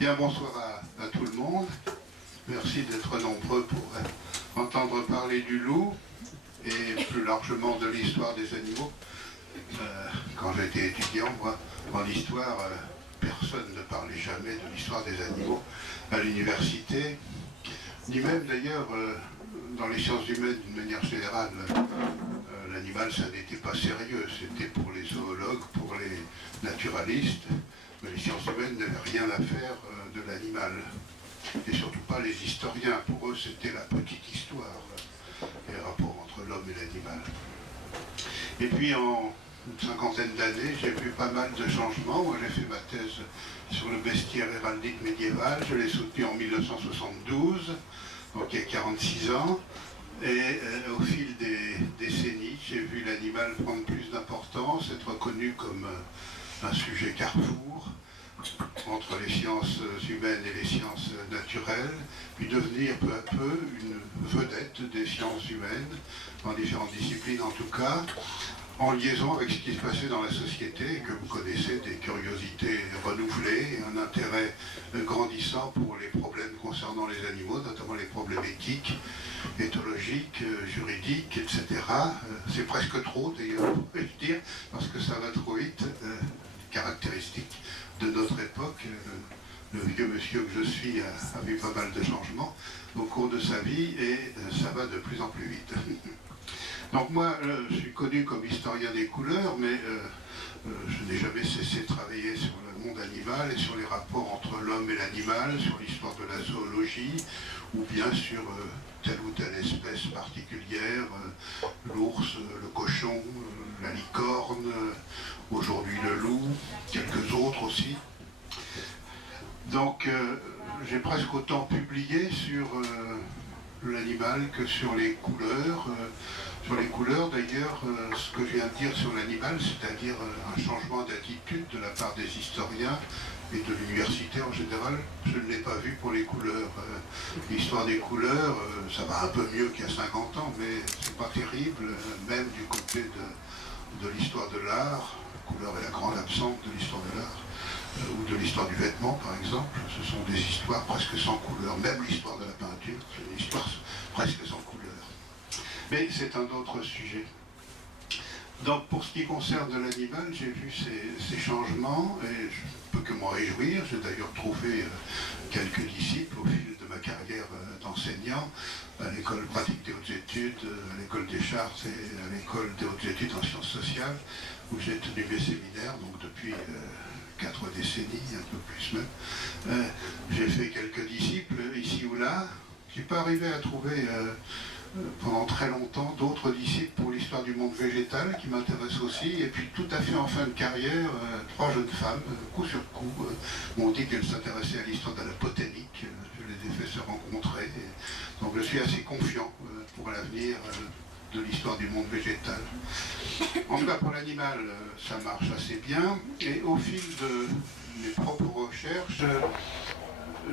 Bien, bonsoir à tout le monde. Merci d'être nombreux pour entendre parler du loup et plus largement de l'histoire des animaux. Quand j'étais étudiant, moi, en histoire, personne ne parlait jamais de l'histoire des animaux à l'université, ni même d'ailleurs dans les sciences humaines d'une manière générale. L'animal, ça n'était pas sérieux, c'était pour les zoologues, pour les naturalistes, mais les sciences humaines n'avaient rien à faire de l'animal. Et surtout pas les historiens, pour eux c'était la petite histoire, les rapports entre l'homme et l'animal. Et puis en une cinquantaine d'années, j'ai vu pas mal de changements. Moi j'ai fait ma thèse sur le bestiaire héraldique médiéval, je l'ai soutenu en 1972, donc il y a 46 ans. Et au fil des décennies, j'ai vu l'animal prendre plus d'importance, être reconnu comme un sujet carrefour entre les sciences humaines et les sciences naturelles, puis devenir peu à peu une vedette des sciences humaines, dans différentes disciplines en tout cas, en liaison avec ce qui se passait dans la société, que vous connaissez, des curiosités renouvelées, un intérêt grandissant pour les problèmes concernant les animaux, notamment les problèmes éthiques, éthologiques, juridiques, etc. C'est presque trop d'ailleurs, pourrais-je dire, parce que ça va trop vite, caractéristique de notre époque. Le vieux monsieur que je suis a vu pas mal de changements au cours de sa vie et ça va de plus en plus vite. Donc moi, je suis connu comme historien des couleurs, mais je n'ai jamais cessé de travailler sur le monde animal et sur les rapports entre l'homme et l'animal, sur l'histoire de la zoologie, ou bien sur telle ou telle espèce particulière, l'ours, le cochon, la licorne, aujourd'hui le loup, quelques autres aussi. Donc j'ai presque autant publié sur l'animal que sur les couleurs. Sur les couleurs, d'ailleurs, ce que je viens de dire sur l'animal, c'est-à-dire un changement d'attitude de la part des historiens et de l'université en général, je ne l'ai pas vu pour les couleurs. L'histoire des couleurs, ça va un peu mieux qu'il y a 50 ans, mais c'est pas terrible, même du côté de l'histoire de l'art. La couleur est la grande absente de l'histoire de l'art, ou de l'histoire du vêtement, par exemple. Ce sont des histoires presque sans couleur. Même l'histoire de la peinture, c'est une histoire presque sans couleur. Mais c'est un autre sujet. Donc pour ce qui concerne l'animal, j'ai vu ces changements et je ne peux que m'en réjouir. J'ai d'ailleurs trouvé quelques disciples au fil de ma carrière d'enseignant à l'école pratique des hautes études, à l'école des Chartes et à l'école des hautes études en sciences sociales, où j'ai tenu mes séminaires, donc depuis 4 décennies, un peu plus même. J'ai fait quelques disciples ici ou là. Je n'ai pas arrivé à trouver pendant très longtemps d'autres disciples pour l'histoire du monde végétal qui m'intéressent aussi. Et puis tout à fait en fin de carrière, 3 jeunes femmes, coup sur coup, m'ont dit qu'elles s'intéressaient à l'histoire de la botanique. Je les ai fait se rencontrer. Donc je suis assez confiant pour l'avenir de l'histoire du monde végétal. En tout cas pour l'animal, ça marche assez bien. Et au fil de mes propres recherches,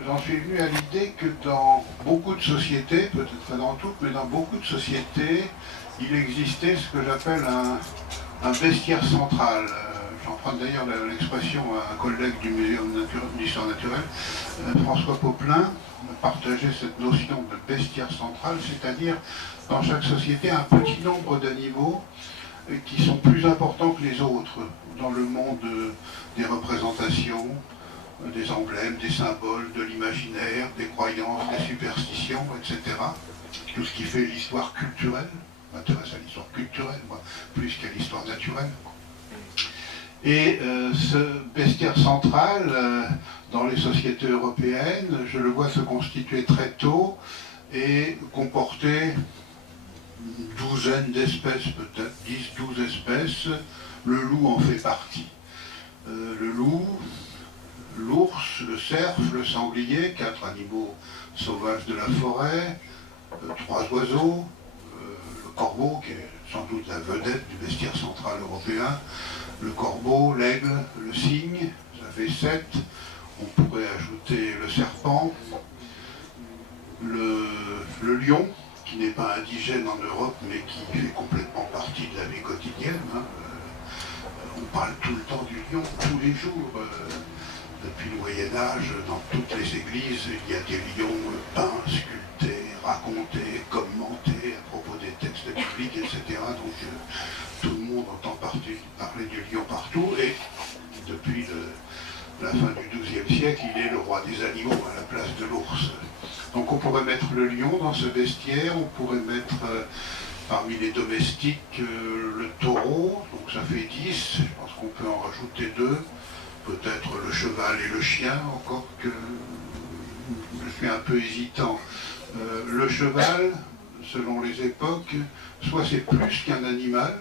j'en suis venu à l'idée que dans beaucoup de sociétés, peut-être pas dans toutes, mais dans beaucoup de sociétés, il existait ce que j'appelle un bestiaire central. J'emprunte d'ailleurs l'expression à un collègue du Muséum d'histoire naturelle, François Popelin, partageait cette notion de bestiaire central, c'est-à-dire dans chaque société un petit nombre d'animaux qui sont plus importants que les autres dans le monde des représentations, des emblèmes, des symboles, de l'imaginaire, des croyances, des superstitions, etc. Tout ce qui fait l'histoire culturelle, m'intéresse à l'histoire culturelle, moi, plus qu'à l'histoire naturelle. Et ce bestiaire central, dans les sociétés européennes, je le vois se constituer très tôt et comporter une douzaine d'espèces, peut-être 10-12 espèces. Le loup en fait partie. Le loup, l'ours, le cerf, le sanglier, 4 animaux sauvages de la forêt, 3 oiseaux, le corbeau, qui est sans doute la vedette du bestiaire central européen, le corbeau, l'aigle, le cygne, ça fait 7. On pourrait ajouter le serpent, le lion, qui n'est pas indigène en Europe, mais qui fait complètement partie de la vie quotidienne. On parle tout le temps du lion, tous les jours. depuis le Moyen-Âge, dans toutes les églises, il y a des lions peints, sculptés, racontés, commentés à propos des textes bibliques, etc. Donc tout le monde entend parler du lion partout, et depuis la fin du XIIe siècle, il est le roi des animaux à la place de l'ours. Donc on pourrait mettre le lion dans ce bestiaire, on pourrait mettre parmi les domestiques le taureau, donc ça fait 10, je pense qu'on peut en rajouter 2, peut-être le cheval et le chien, encore que je suis un peu hésitant. Le cheval, selon les époques, soit c'est plus qu'un animal,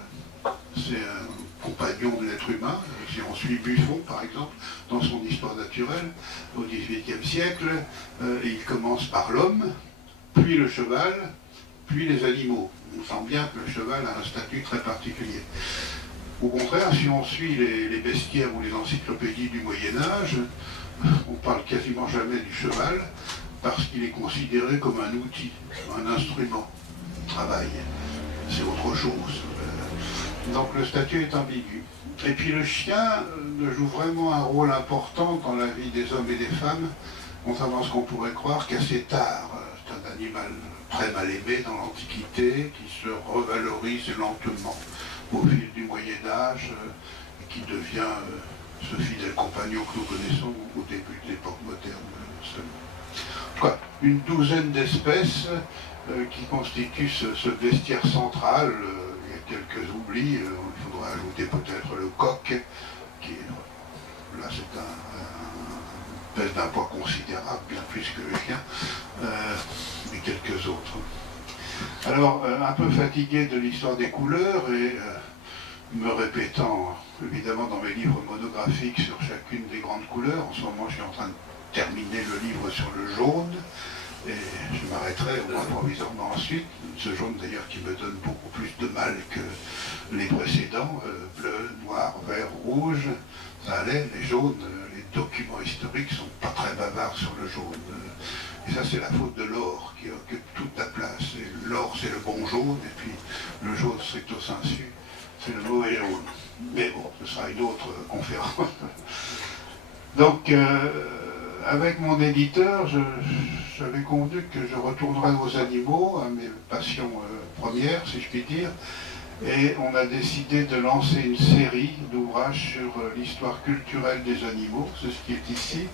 c'est un compagnon de l'être humain. Si on suit Buffon, par exemple, dans son histoire naturelle, au XVIIIe siècle, il commence par l'homme, puis le cheval, puis les animaux. On sent bien que le cheval a un statut très particulier. Au contraire, si on suit les bestiaires ou les encyclopédies du Moyen-Âge, on parle quasiment jamais du cheval, parce qu'il est considéré comme un outil, un instrument de travail. C'est autre chose. Donc le statut est ambigu. Et puis le chien joue vraiment un rôle important dans la vie des hommes et des femmes, contrairement à ce qu'on pourrait croire qu'assez tard. C'est un animal très mal aimé dans l'Antiquité, qui se revalorise lentement au fil du Moyen-Âge, et qui devient ce fidèle compagnon que nous connaissons au début de l'époque moderne seulement. En tout cas, une douzaine d'espèces qui constituent ce vestiaire central. Il y a quelques oublis, il faudra ajouter peut-être le coq, qui est, là c'est pèse d'un poids considérable, bien plus que le chien, et quelques autres. Alors, un peu fatigué de l'histoire des couleurs et me répétant évidemment dans mes livres monographiques sur chacune des grandes couleurs, en ce moment je suis en train de terminer le livre sur le jaune, et je m'arrêterai au moins provisoirement ensuite, ce jaune d'ailleurs qui me donne beaucoup plus de mal que les précédents, bleu, noir, vert, rouge, ça allait, les jaunes, les documents historiques sont pas très bavards sur le jaune. Et ça c'est la faute de l'or qui occupe toute la place. L'or c'est le bon jaune, et puis le jaune stricto sensu, c'est le mauvais jaune. Mais bon, ce sera une autre conférence. Donc, avec mon éditeur, j'avais convenu que je retournerais aux animaux, à mes passions premières, si je puis dire, et on a décidé de lancer une série d'ouvrages sur l'histoire culturelle des animaux, c'est ce qui est ici.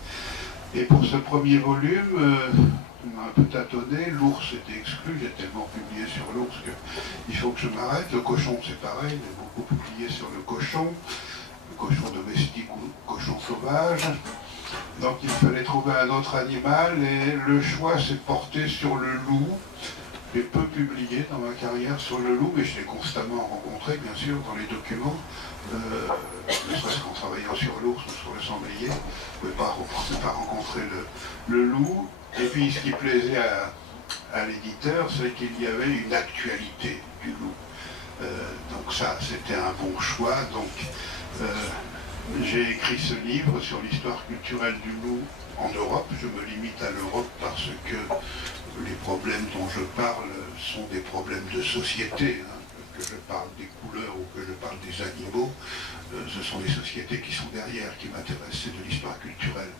Et pour ce premier volume, on m'a un peu tâtonné, l'ours était exclu, j'ai tellement publié sur l'ours qu'il faut que je m'arrête. Le cochon c'est pareil, j'ai beaucoup publié sur le cochon domestique ou cochon sauvage. Donc il fallait trouver un autre animal et le choix s'est porté sur le loup. J'ai peu publié dans ma carrière sur le loup, mais je l'ai constamment rencontré, bien sûr, dans les documents, ne serait-ce qu'en travaillant sur l'ours ou sur le sanglier. Je ne pouvais pas rencontrer le loup. Et puis ce qui plaisait à l'éditeur, c'est qu'il y avait une actualité du loup. Donc ça, c'était un bon choix. Donc j'ai écrit ce livre sur l'histoire culturelle du loup en Europe. Je me limite à l'Europe parce que les problèmes dont je parle sont des problèmes de société. Que je parle des couleurs ou que je parle des animaux, ce sont les sociétés qui sont derrière qui m'intéressent, c'est de l'histoire culturelle.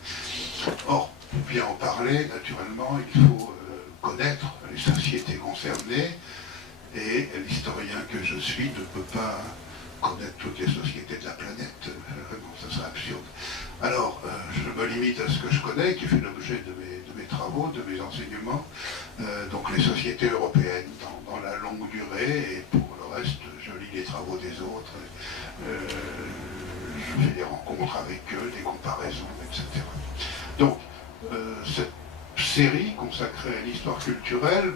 Or, pour bien en parler, naturellement, il faut connaître les sociétés concernées, et l'historien que je suis ne peut pas connaître toutes les sociétés de la planète, vraiment, ça serait absurde. Alors, je me limite à ce que je connais, qui fait l'objet de mes travaux, de mes enseignements, donc les sociétés européennes dans la longue durée, et pour le reste, je lis les travaux des autres, je fais des rencontres avec eux, des comparaisons, etc. Donc, cette série consacrée à l'histoire culturelle,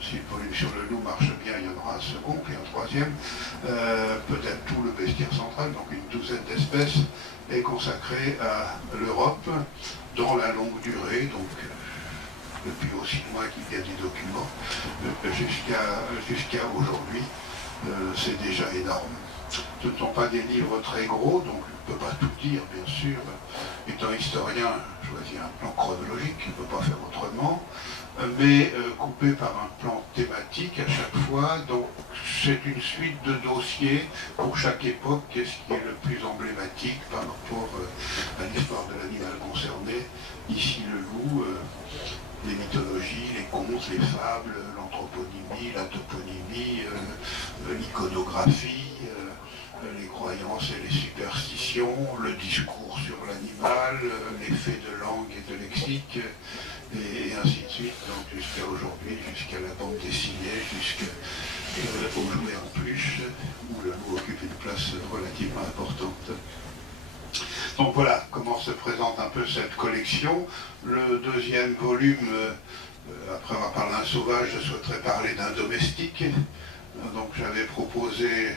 si le volume sur le loup marche bien, il y en aura un second, puis un troisième, peut-être tout le bestiaire central, donc une douzaine d'espèces, est consacrée à l'Europe dans la longue durée, donc depuis aussi loin qu'il y a des documents, jusqu'à aujourd'hui, c'est déjà énorme. Ce ne sont pas des livres très gros, donc je ne peux pas tout dire, bien sûr. Étant historien, je choisis un plan chronologique, je ne peux pas faire autrement. mais coupé par un plan thématique à chaque fois. Donc c'est une suite de dossiers pour chaque époque, qu'est-ce qui est le plus emblématique par rapport à l'histoire de l'animal concerné. Ici le loup, les mythologies, les contes, les fables, l'anthroponymie, la toponymie, l'iconographie, les croyances et les superstitions, le discours sur l'animal, les faits de langue et de lexique, et ainsi de suite, donc jusqu'à aujourd'hui, jusqu'à la bande dessinée, jusqu'aux jouets en peluche, où le loup occupe une place relativement importante. Donc voilà comment se présente un peu cette collection. Le deuxième volume, après avoir parlé d'un sauvage, je souhaiterais parler d'un domestique. Donc j'avais proposé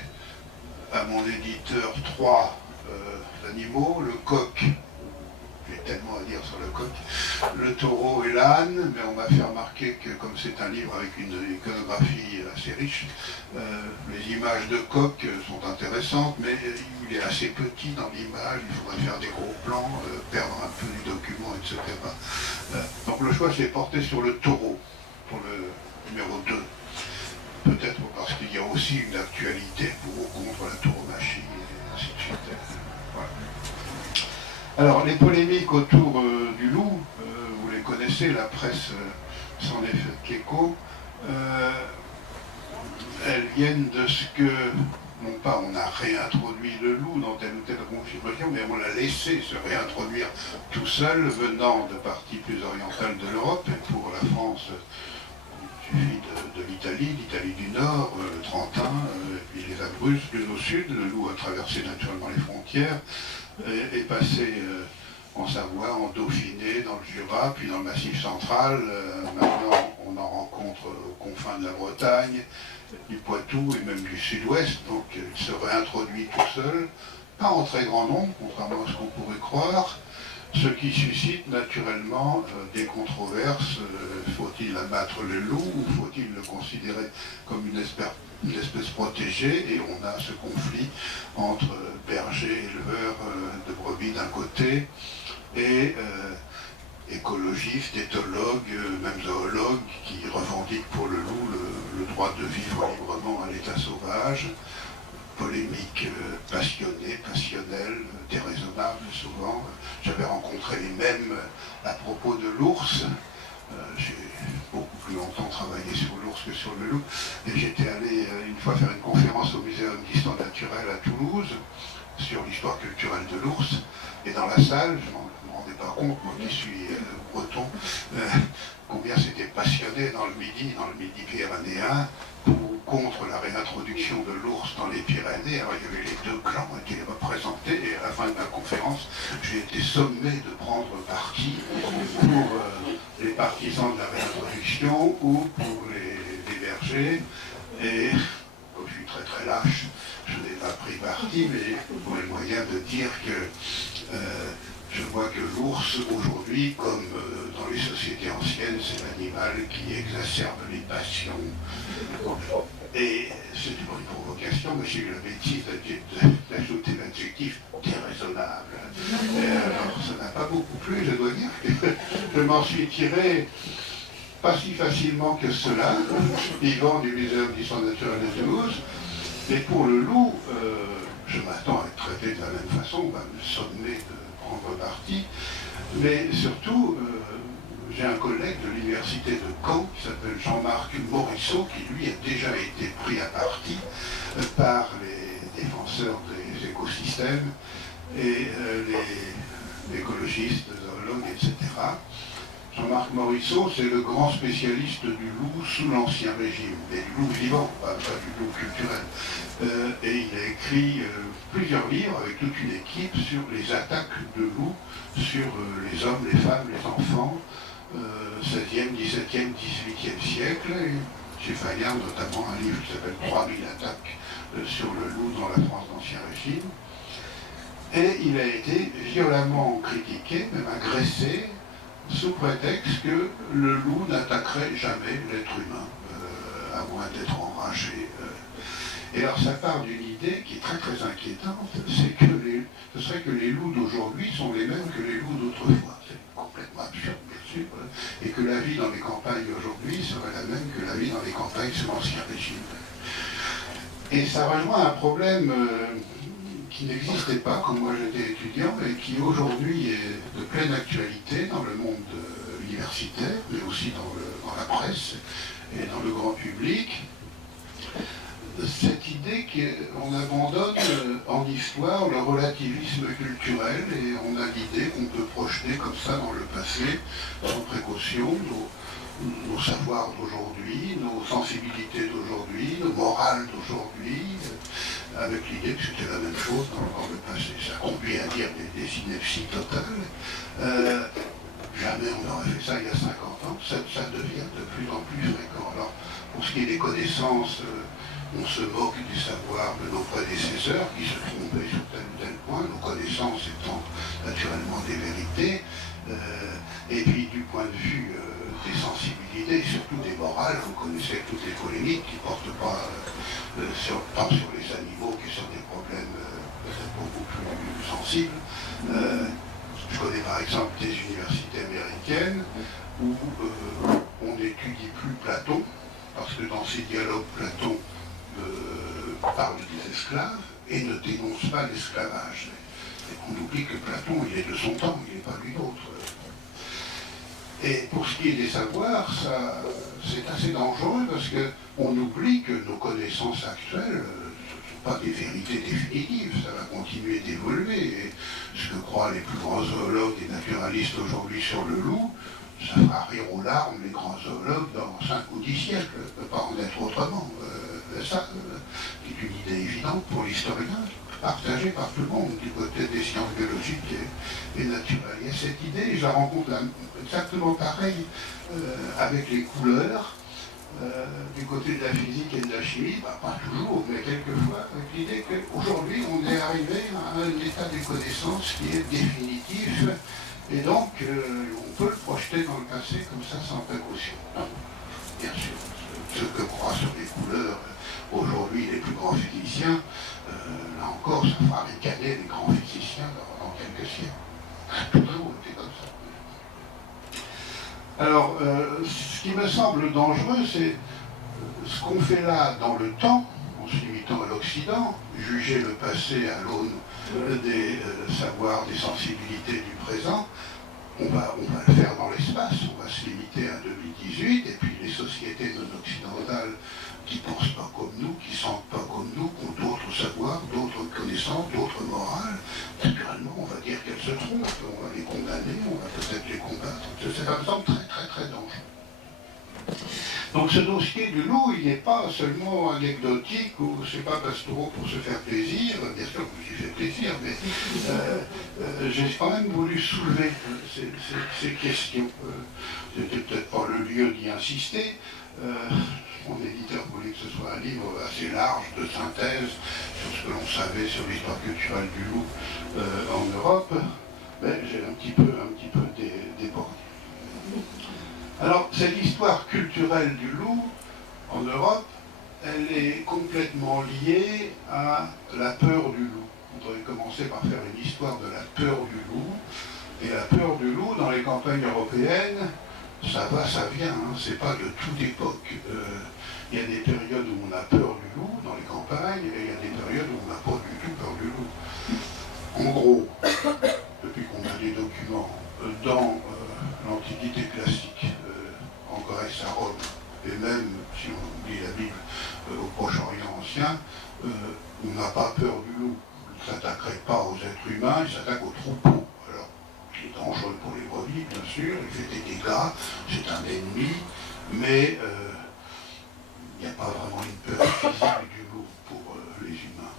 à mon éditeur 3 animaux, le coq, j'ai tellement à dire sur le coq, le taureau et l'âne, mais on m'a fait remarquer que comme c'est un livre avec une iconographie assez riche, les images de coq sont intéressantes, mais il est assez petit dans l'image, il faudrait faire des gros plans, perdre un peu du document, etc. Donc le choix s'est porté sur le taureau, pour le numéro 2. Peut-être parce qu'il y a aussi une actualité pour ou contre la tauromachie, et ainsi de suite. Voilà. Alors, les polémiques autour du loup, vous les connaissez, la presse s'en est fait l'écho. Elles viennent de ce que, non pas on a réintroduit le loup dans telle ou telle configuration, mais on l'a laissé se réintroduire tout seul, venant de parties plus orientales de l'Europe, et pour la France, il suffit de l'Italie du Nord, le Trentin, puis les Abruzzes plus au sud. Le loup a traversé naturellement les frontières, est passé en Savoie, en Dauphiné, dans le Jura, puis dans le Massif central. Maintenant, on en rencontre aux confins de la Bretagne, du Poitou et même du Sud-Ouest. Donc, il se réintroduit tout seul, pas en très grand nombre, contrairement à ce qu'on pourrait croire. Ce qui suscite naturellement des controverses. Faut-il abattre le loup ou faut-il le considérer comme une espèce protégée? Et on a ce conflit entre bergers, éleveurs de brebis d'un côté et écologistes, éthologues, même zoologues qui revendiquent pour le loup le droit de vivre librement à l'état sauvage. Polémique passionnée, passionnelle, déraisonnable souvent. J'avais rencontré les mêmes à propos de l'ours. J'ai beaucoup plus longtemps travaillé sur l'ours que sur le loup. Et j'étais allé une fois faire une conférence au Muséum d'histoire naturelle à Toulouse sur l'histoire culturelle de l'ours. Et dans la salle, je ne me rendais pas compte, moi qui suis breton, combien c'était passionné dans le Midi pyrénéen, contre la réintroduction de l'ours dans les Pyrénées. Alors il y avait les deux clans qui étaient représentés, et à la fin de ma conférence, j'ai été sommé de prendre parti pour les partisans de la réintroduction ou pour les bergers. Et comme je suis très très lâche, je n'ai pas pris parti, mais pour le moyen de dire que je vois que l'ours, aujourd'hui, comme dans les sociétés anciennes, c'est l'animal qui exacerbe les passions. Et c'est une provocation, mais j'ai eu la bêtise d'ajouter l'adjectif déraisonnable. Alors, ça n'a pas beaucoup plu, je dois dire que je m'en suis tiré pas si facilement que cela, vivant du Muséum d'histoire naturelle de Toulouse. Mais pour le loup, je m'attends à être traité de la même façon, on va me sommer de prendre parti, mais surtout, j'ai un collègue de l'université de Caen qui s'appelle Jean-Marc Morisseau, qui lui a déjà été pris à partie par les défenseurs des écosystèmes et les écologistes, zoologues, etc. Jean-Marc Morisseau, c'est le grand spécialiste du loup sous l'Ancien Régime, et du loup vivant, pas du loup culturel. Et il a écrit plusieurs livres avec toute une équipe sur les attaques de loups sur les hommes, les femmes, les enfants, 16e, 17e, 18e siècle. Chez Fayard, notamment, un livre qui s'appelle 3000 attaques sur le loup dans la France d'Ancien Régime. Et il a été violemment critiqué, même agressé, sous prétexte que le loup n'attaquerait jamais l'être humain, à moins d'être enragé. Et alors ça part d'une idée qui est très très inquiétante, c'est que ce serait que les loups d'aujourd'hui sont les mêmes que les loups d'autrefois. C'est complètement absurde, bien sûr, et que la vie dans les campagnes aujourd'hui serait la même que la vie dans les campagnes sous l'Ancien Régime. Et ça rejoint un problème qui n'existait pas quand moi j'étais étudiant et qui aujourd'hui est de pleine actualité dans le monde universitaire, mais aussi dans la presse et dans le grand public. Cette idée qu'on abandonne en histoire le relativisme culturel et on a l'idée qu'on peut projeter comme ça dans le passé, sans précaution, nos savoirs d'aujourd'hui, nos sensibilités d'aujourd'hui, nos morales d'aujourd'hui, avec l'idée que c'était la même chose dans le passé. Ça conduit à dire des inepties totales. Jamais on n'aurait fait ça il y a 50 ans, ça devient de plus en plus fréquent. Alors, pour ce qui est des connaissances, on se moque du savoir de nos prédécesseurs qui se trompaient sur tel ou tel point, nos connaissances étant naturellement des vérités, et puis du point de vue des sensibilités et surtout des morales, vous connaissez toutes les polémiques qui ne portent pas tant sur les animaux que sur des problèmes peut-être beaucoup plus sensibles. Je connais par exemple des universités américaines où on n'étudie plus Platon, parce que dans ces dialogues, Platon parle des esclaves et ne dénonce pas l'esclavage. On oublie que Platon, il est de son temps, il n'est pas lui d'autre. Et pour ce qui est des savoirs, c'est assez dangereux parce qu'on oublie que nos connaissances actuelles ne sont pas des vérités définitives, ça va continuer d'évoluer. Et ce que croient les plus grands zoologues et naturalistes aujourd'hui sur le loup, ça fera rire aux larmes les grands zoologues dans 5 ou 10 siècles, ça ne peut pas en être autrement. Ça, c'est une idée évidente pour l'historien, partagée par tout le monde, du côté des sciences biologiques et naturelles. Il y a cette idée, je la rencontre exactement pareil avec les couleurs, du côté de la physique et de la chimie, pas toujours, mais quelquefois, avec l'idée qu'aujourd'hui, on est arrivé à un état des connaissances qui est définitif, et donc on peut le projeter dans le passé comme ça sans précaution. Bien sûr, ce que croient sur les couleurs aujourd'hui les plus grands physiciens, là encore, ça fera ricaner les grands physiciens dans quelques siècles. Toujours été comme ça. Alors, ce qui me semble dangereux, c'est ce qu'on fait là dans le temps, en se limitant à l'Occident, juger le passé à l'aune des savoirs, des sensibilités du présent. On va le faire dans l'espace, on va se limiter à 2018, et puis les sociétés non occidentales qui ne pensent pas comme nous, qui ne sentent pas comme nous, qui ont d'autres savoirs, d'autres connaissances, d'autres morales, naturellement, on va dire qu'elles se trompent, on va les condamner, on va peut-être les combattre. Ça me semble très très très dangereux. Donc ce dossier du loup, il n'est pas seulement anecdotique ou c'est pas pastouraux pour se faire plaisir, bien sûr que j'y fais plaisir, mais j'ai quand même voulu soulever ces questions. C'était peut-être pas le lieu d'y insister. Mon éditeur voulait que ce soit un livre assez large de synthèse sur ce que l'on savait sur l'histoire culturelle du loup en Europe, mais j'ai un petit peu débordé. Alors, cette histoire culturelle du loup en Europe, elle est complètement liée à la peur du loup. On devrait commencer par faire une histoire de la peur du loup. Et la peur du loup, dans les campagnes européennes, ça va, ça vient, hein, c'est pas de toute époque. Il y a des périodes où on a peur du loup dans les campagnes, et il y a des périodes où on n'a pas du tout peur du loup. En gros, depuis qu'on a des documents dans l'Antiquité classique, en Grèce, à Rome, et même, si on lit la Bible, au Proche-Orient ancien, on n'a pas peur du loup. Il ne s'attaquerait pas aux êtres humains, il s'attaque aux troupeaux. Alors, c'est dangereux pour les brebis, bien sûr, il fait des dégâts, c'est un ennemi, mais il n'y a pas vraiment une peur physique du loup pour les humains.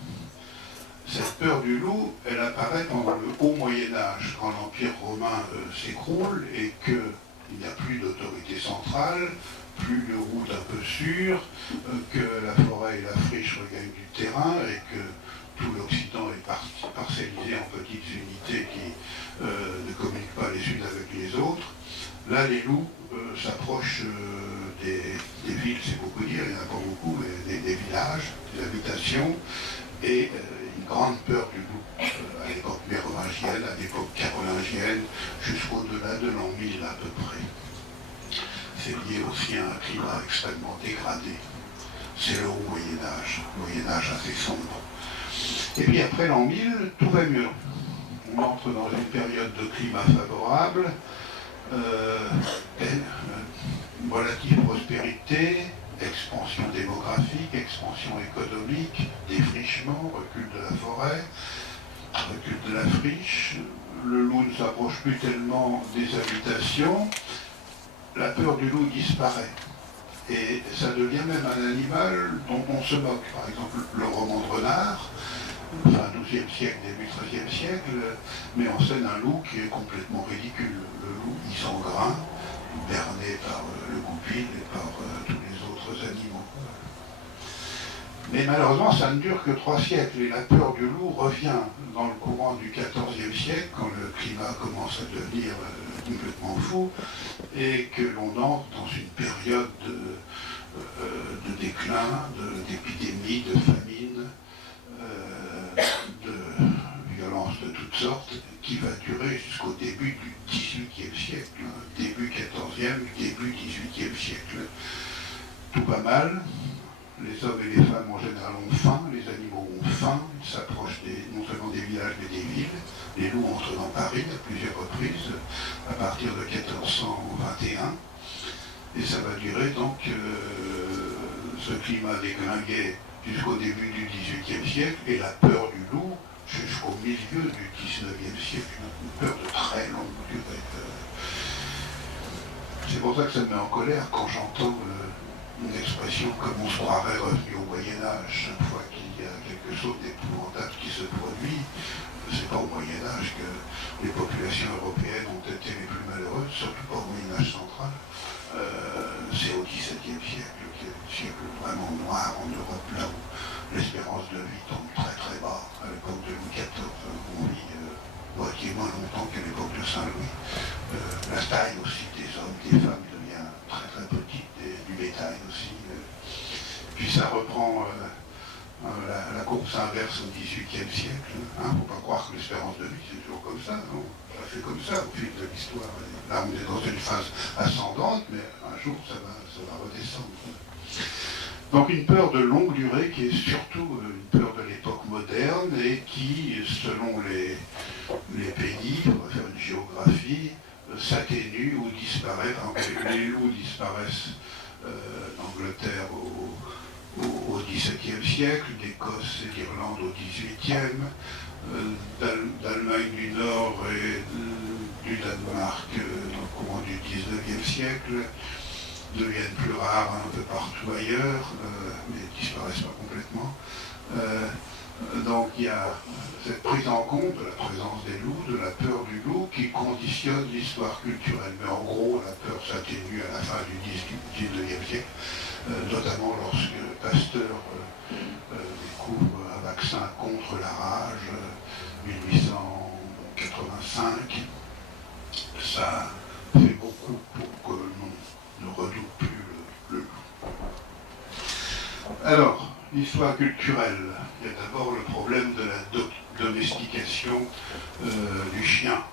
Cette peur du loup, elle apparaît pendant le haut Moyen-Âge, quand l'Empire romain s'écroule et qu'il n'y a plus d'autorité centrale, plus de routes un peu sûres, que la forêt et la friche regagnent du terrain et que tout l'Occident est parcellisé en petites unités qui ne communiquent pas les unes avec les autres. Là, les loups s'approchent des villes, c'est beaucoup dire, il n'y en a pas beaucoup, mais des villages, des habitations, et une grande peur du loup à l'époque mérovingienne, à l'époque carolingienne, jusqu'au-delà de l'an 1000 à peu près. c'est lié aussi à un climat extrêmement dégradé. C'est le haut Moyen-Âge, Moyen-Âge assez sombre. Et puis après l'an 1000, tout va mieux. On entre dans une période de climat favorable, relative prospérité, expansion démographique, expansion économique, défrichement, recul de la forêt, recul de la friche. Le loup ne s'approche plus tellement des habitations. La peur du loup disparaît. Et ça devient même un animal dont on se moque. Par exemple, le roman de Renard, fin XIIe siècle, début XIIIe siècle, met en scène un loup qui est complètement ridicule. Le loup isengrin, berné par le goupil et par tous les autres animaux. Mais malheureusement, ça ne dure que 3 siècles, et la peur du loup revient dans le courant du XIVe siècle, quand le climat commence à devenir complètement fou, et que l'on entre dans une période de déclin, d'épidémie, de famine, de violence de toutes sortes, qui va durer jusqu'au début du XVIIIe siècle, début XIVe, début XVIIIe siècle. Tout va mal. Les hommes et les femmes en général ont faim, les animaux ont faim, ils s'approchent non seulement des villages mais des villes. Les loups entrent dans Paris à plusieurs reprises, à partir de 1421. Et ça va durer donc ce climat déglingué jusqu'au début du XVIIIe siècle et la peur du loup jusqu'au milieu du XIXe siècle. Une peur de très longue durée. C'est pour ça que ça me met en colère quand j'entends une expression comme on se croirait revenu au Moyen-Âge. Chaque fois qu'il y a quelque chose d'épouvantable qui se produit, c'est pas au Moyen-Âge que les populations européennes ont été les plus malheureuses, surtout pas au Moyen-Âge central. C'est au XVIIe siècle, qui est un siècle vraiment noir en Europe, là où l'espérance de vie tombe très très bas. À l'époque de Louis XIV, on vit moitié moins longtemps qu'à l'époque de Saint-Louis. La taille aussi des hommes, des femmes devient très très petite, du bétail aussi. Puis ça reprend la course inverse au XVIIIe siècle. Faut pas croire que l'espérance de vie c'est toujours comme ça, non. Ça fait comme ça au fil de l'histoire. Là on est dans une phase ascendante, mais un jour ça va redescendre. Donc une peur de longue durée qui est surtout une peur de l'époque moderne et qui, selon les pays, on va faire une géographie, s'atténue ou disparaît. Les loups disparaissent d'Angleterre au XVIIe siècle, d'Écosse et d'Irlande au XVIIIe, d'Allemagne du Nord et du Danemark dans le courant du XIXe siècle, deviennent plus rares un peu partout ailleurs, mais disparaissent pas complètement. Donc il y a cette prise en compte de la présence des loups, de la peur du loup, qui conditionne l'histoire culturelle. Mais en gros, la peur s'atténue à la fin du XIXe siècle, notamment lorsque Pasteur découvre un vaccin contre la rage, 1885. Ça fait beaucoup pour que l'on ne redoute plus le loup. Alors, l'histoire culturelle, il y a d'abord le problème de la domestication du chien.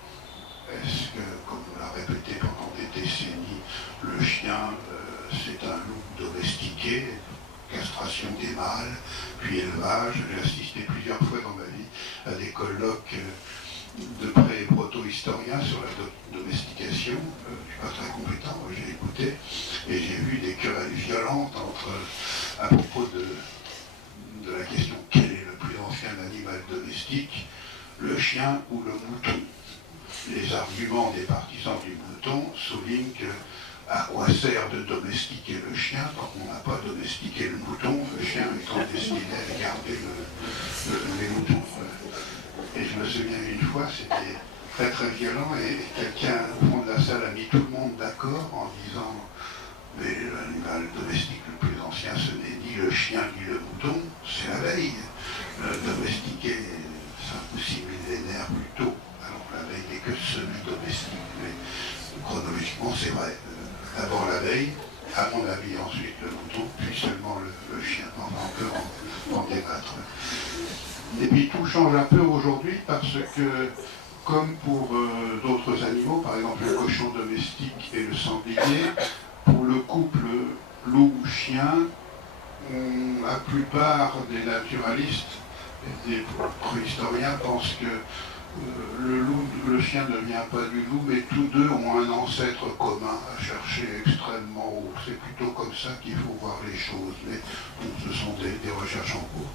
Est-ce que, comme on l'a répété pendant des décennies, le chien c'est un loup domestiqué, castration des mâles, puis élevage. J'ai assisté plusieurs fois dans ma vie à des colloques de pré-proto-historiens sur la domestication. Je ne suis pas très compétent, moi j'ai écouté, et j'ai vu des querelles violentes à propos de la question quel est le plus ancien animal domestique, le chien ou le mouton. Les arguments des partisans du mouton soulignent que à quoi sert de domestiquer le chien tant qu'on n'a pas domestiqué le mouton, le chien étant destiné à garder les moutons. Et je me souviens une fois, c'était très très violent, et quelqu'un au fond de la salle a mis tout le monde d'accord en disant mais l'animal domestique le plus ancien, ce n'est ni le chien ni le mouton, c'est la veille. Domestiqué 5 ou 6 millénaires plus tôt, alors la veille n'est que semi-domestique, mais chronologiquement c'est vrai. D'abord la veille, à mon avis ensuite le mouton, puis seulement le chien. Enfin, on peut en débattre. Et puis tout change un peu aujourd'hui parce que, comme pour d'autres animaux, par exemple le cochon domestique et le sanglier, pour pour le couple loup-chien, la plupart des naturalistes et des préhistoriens pensent que le chien ne vient pas du loup, mais tous deux ont un ancêtre commun à chercher extrêmement haut. C'est plutôt comme ça qu'il faut voir les choses, mais bon, ce sont des recherches en cours.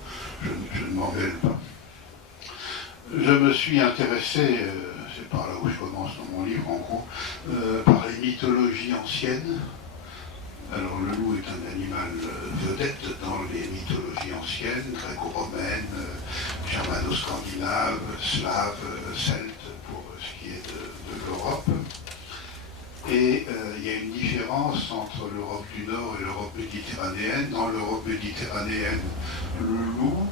Je ne m'en mêle pas. Je me suis intéressé, c'est par là où je commence dans mon livre en gros, par les mythologies anciennes. Alors le loup est un animal vedette dans les mythologies anciennes, gréco-romaines, germano-scandinaves, slaves, celtes, pour ce qui est de l'Europe. Et il y a une différence entre l'Europe du Nord et l'Europe méditerranéenne. Dans l'Europe méditerranéenne, le loup,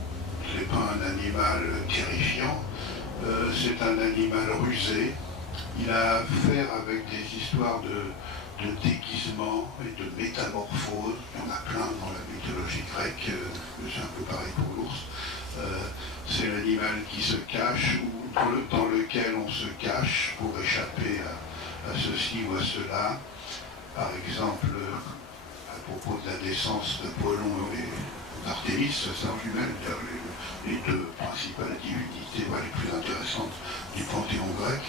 c'est pas un animal terrifiant, c'est un animal rusé. Il a affaire avec des histoires de déguisement et de métamorphose. Il y en a plein dans la mythologie grecque, c'est un peu pareil pour l'ours. C'est l'animal qui se cache ou dans lequel on se cache pour échapper à ceci ou à cela. Par exemple, à propos de la naissance d'Apollon et d'Artémis, c'est en jumelle, les deux principales divinités les plus intéressantes du panthéon grec,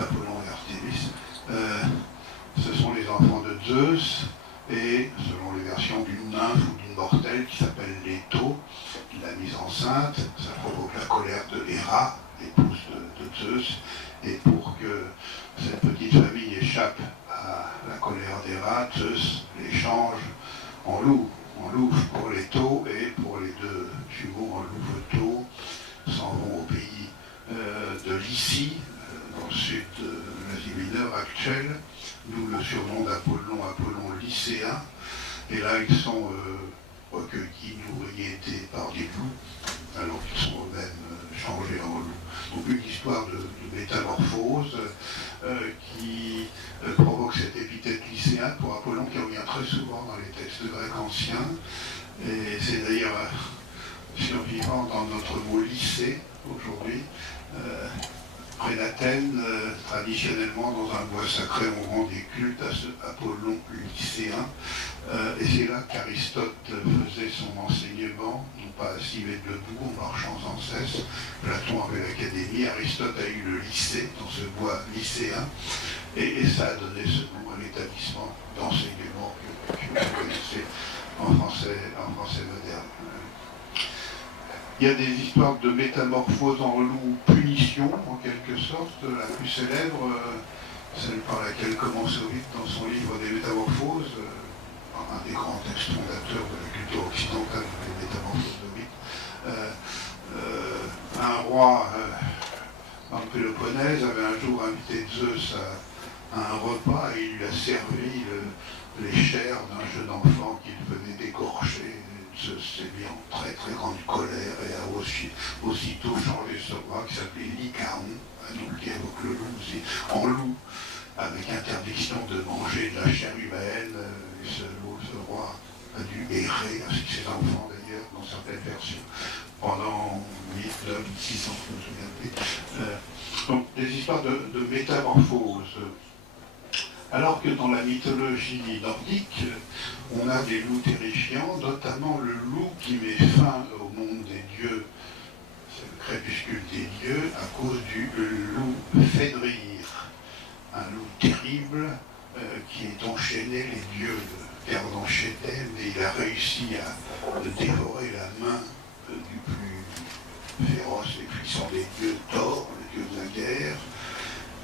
Apollon et Artémis. Ce sont les enfants de Zeus, et selon les versions d'une nymphe ou d'une mortelle qui s'appelle Leto, qui l'a mise enceinte, ça provoque la colère de Héra, l'épouse de Zeus, et pour que cette petite famille échappe à la colère d'Héra, Zeus les change en loups pour Leto, et pour les deux jumeaux en louveteaux, s'en vont au pays de Lycie, dans le sud de l'Asie mineure actuelle, d'où le surnom d'Apollon, Apollon lycéen. Et là, ils sont recueillis, nourris, aidés par des loups, alors qu'ils sont eux-mêmes changés en loups. Donc une histoire de métamorphose qui provoque cet épithète lycéen pour Apollon qui revient très souvent dans les textes grecs anciens. Et c'est d'ailleurs survivant dans notre mot lycée aujourd'hui. Près d'Athènes, traditionnellement dans un bois sacré, on rend des cultes à ce Apollon lycéen. Et c'est là qu'Aristote faisait son enseignement, non pas assis mais debout, en marchant sans cesse. Platon avait l'Académie, Aristote a eu le lycée, dans ce bois lycéen, et ça a donné ce nom à l'établissement d'enseignement que vous connaissez en français moderne. Il y a des histoires de métamorphose en loup punition, en quelque sorte. La plus célèbre, celle par laquelle commence Ovide dans son livre des Métamorphoses, un des grands textes fondateurs de la culture occidentale, les Métamorphoses d'Ovide. Un roi dans le Péloponnèse avait un jour invité Zeus à un repas et il lui a servi les chairs d'un jeune enfant qu'il venait d'écorcher. Zeus s'est mis en très très grande colère et a aussitôt changé ce roi qui s'appelait Lycaon, donc qui évoque le loup aussi, en loup, avec interdiction de manger de la chair humaine. Et ce roi a dû errer, ainsi que ses enfants d'ailleurs, dans certaines versions, pendant 1600, je me souviens plus. Donc des histoires de métamorphose. Alors que dans la mythologie nordique, on a des loups terrifiants, notamment le loup qui met fin au monde des dieux, c'est le crépuscule des dieux, à cause du loup Fenrir, un loup terrible qui est enchaîné, les dieux le gardent enchaîné, mais il a réussi à dévorer la main du plus féroce et puissant des dieux, Thor, le dieu de la guerre,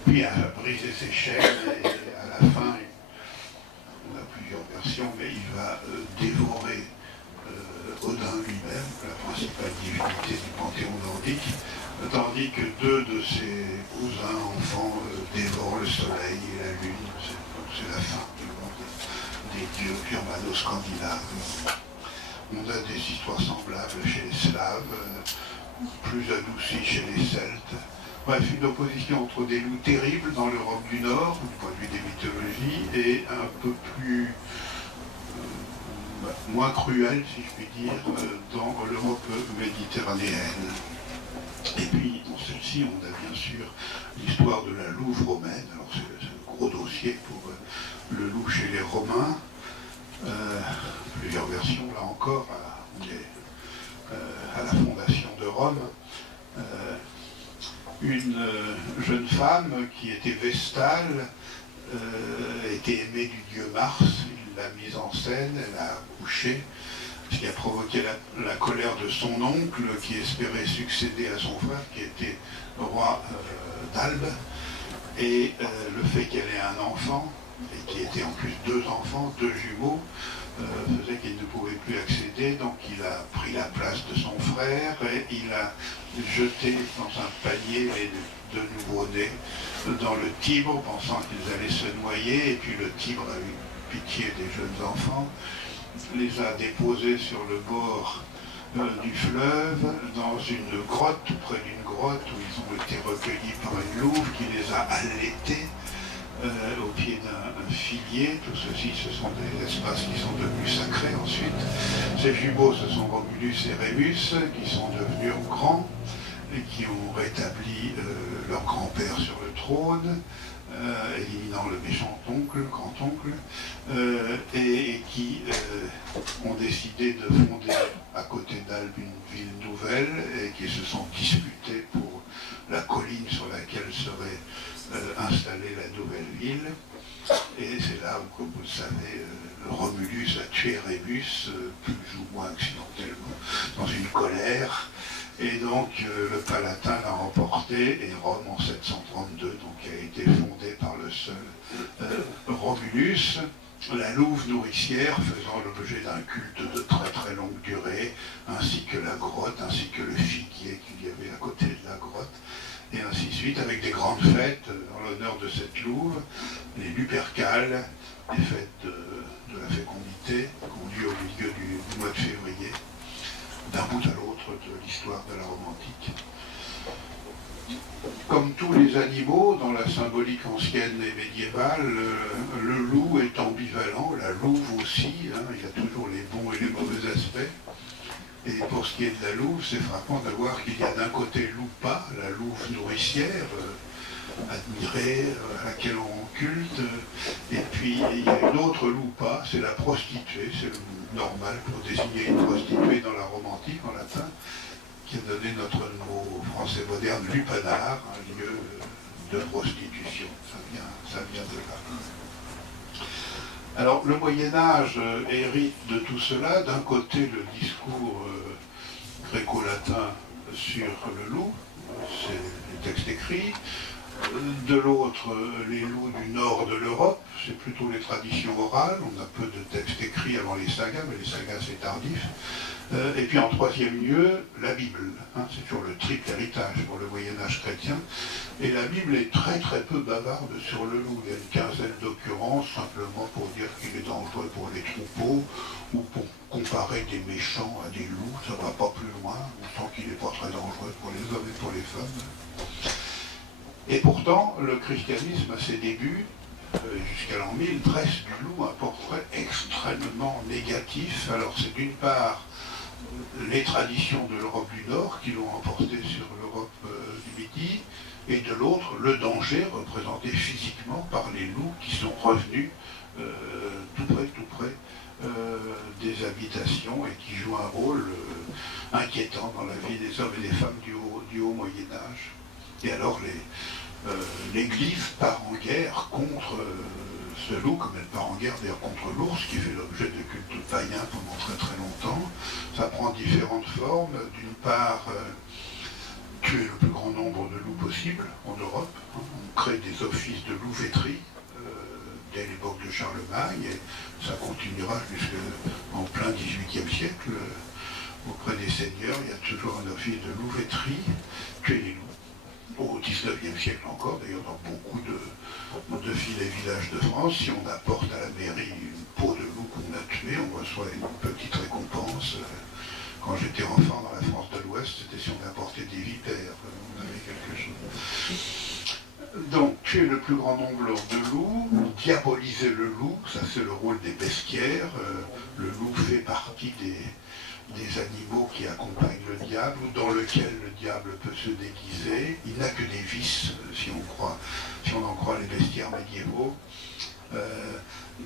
puis à briser ses chaînes et à la fin, on a plusieurs versions, mais il va dévorer Odin lui-même, la principale divinité du panthéon nordique, tandis que deux de ses cousins enfants dévorent le soleil et la lune. C'est la fin du monde des dieux germano-scandinaves. On a des histoires semblables chez les Slaves, plus adoucies chez les Celtes. Bref, une opposition entre des loups terribles dans l'Europe du Nord, du point de vue des mythologies, et un peu plus, moins cruel, si je puis dire, dans l'Europe méditerranéenne. Et puis, dans celle-ci, on a bien sûr l'histoire de la louve romaine. Alors, c'est le gros dossier pour le loup chez les Romains. Plusieurs versions, là encore, on est à la fondation de Rome. Une jeune femme qui était Vestale était aimée du dieu Mars. Il l'a mise en scène, elle a accouché, ce qui a provoqué la colère de son oncle qui espérait succéder à son frère qui était roi d'Albe. Et le fait qu'elle ait un enfant, et qui était en plus deux enfants, deux jumeaux, faisait qu'il ne pouvait plus accéder, donc il a pris la place de son frère et il a jeté dans un panier les deux nouveau-nés dans le Tibre, pensant qu'ils allaient se noyer, et puis le Tibre a eu pitié des jeunes enfants, les a déposés sur le bord du fleuve, dans une grotte, tout près d'une grotte où ils ont été recueillis par une louve qui les a allaités au pied d'un figuier. Tout ceci, ce sont des espaces qui sont devenus sacrés ensuite. Ces jumeaux, ce sont Romulus et Rémus, qui sont devenus grands et qui ont rétabli leur grand-père sur le trône, éliminant le méchant oncle, grand-oncle, et qui ont décidé de fonder à côté d'Albe une ville nouvelle et qui se sont disputés pour la colline sur laquelle serait installée la nouvelle ville. Et c'est là où, comme vous le savez, Romulus a tué Rémus, plus ou moins accidentellement, dans une colère. Et donc le Palatin l'a remporté, et Rome en 732 donc, a été fondée par le seul Romulus, la louve nourricière faisant l'objet d'un culte de très très longue durée, ainsi que la grotte, ainsi que le figuier qu'il y avait à côté de la grotte, et ainsi de suite, avec des grandes fêtes en l'honneur de cette louve, les Lupercales, les fêtes de la fécondité, qui ont lieu au milieu du mois de février, d'un bout à l'autre de l'histoire de la Rome antique. Comme tous les animaux, dans la symbolique ancienne et médiévale, le loup est ambivalent, la louve aussi, hein, il y a toujours les bons et les mauvais aspects. Et pour ce qui est de la louve, c'est frappant de voir qu'il y a d'un côté Loupa, la louve nourricière, admirée, à laquelle on rend culte, et puis il y a une autre Loupa, c'est la prostituée, c'est le normal pour désigner une prostituée dans la Rome antique en latin, qui a donné notre mot français moderne, lupanar, un lieu de prostitution. Ça vient de là. Alors le Moyen-Âge hérite de tout cela. D'un côté, le discours gréco-latin sur le loup, c'est les textes écrits. De l'autre, les loups du nord de l'Europe, c'est plutôt les traditions orales. On a peu de textes écrits avant les sagas, mais les sagas c'est tardif. Et puis en troisième lieu, la Bible. Hein, c'est toujours le triple héritage pour le Moyen-Âge chrétien. Et la Bible est très très peu bavarde sur le loup. Il y a une quinzaine d'occurrences, simplement pour dire qu'il est dangereux pour les troupeaux, ou pour comparer des méchants à des loups. Ça ne va pas plus loin. On sent qu'il n'est pas très dangereux pour les hommes et pour les femmes. Et pourtant, le christianisme, à ses débuts, jusqu'à l'an 1000, dresse du loup un portrait extrêmement négatif. Alors c'est d'une part les traditions de l'Europe du Nord qui l'ont emporté sur l'Europe du Midi, et de l'autre le danger représenté physiquement par les loups qui sont revenus tout près des habitations et qui jouent un rôle inquiétant dans la vie des hommes et des femmes du haut Moyen-Âge. Et alors l'Église part en guerre contre ce loup, comme elle part en guerre d'ailleurs contre l'ours, qui fait l'objet de cultes païens pendant très très longtemps. Ça prend différentes formes. D'une part, tuer le plus grand nombre de loups possible en Europe. On crée des offices de louveterie dès l'époque de Charlemagne, et ça continuera jusqu'en plein XVIIIe siècle. Auprès des seigneurs, il y a toujours un office de louveterie, tuer les loups. Au XIXe siècle encore, d'ailleurs dans beaucoup de villes et villages de France, si on apporte à la mairie une peau de loup qu'on a tué, on reçoit une petite récompense. Quand j'étais enfant dans la France de l'Ouest, c'était si on apportait des vipères, on avait quelque chose. Donc, tuer le plus grand nombre de loups, diaboliser le loup, ça c'est le rôle des bestiaires. Le loup fait partie des animaux qui accompagnent le diable, ou dans lequel le diable peut se déguiser. Il n'a que des vices, si on en croit les bestiaires médiévaux.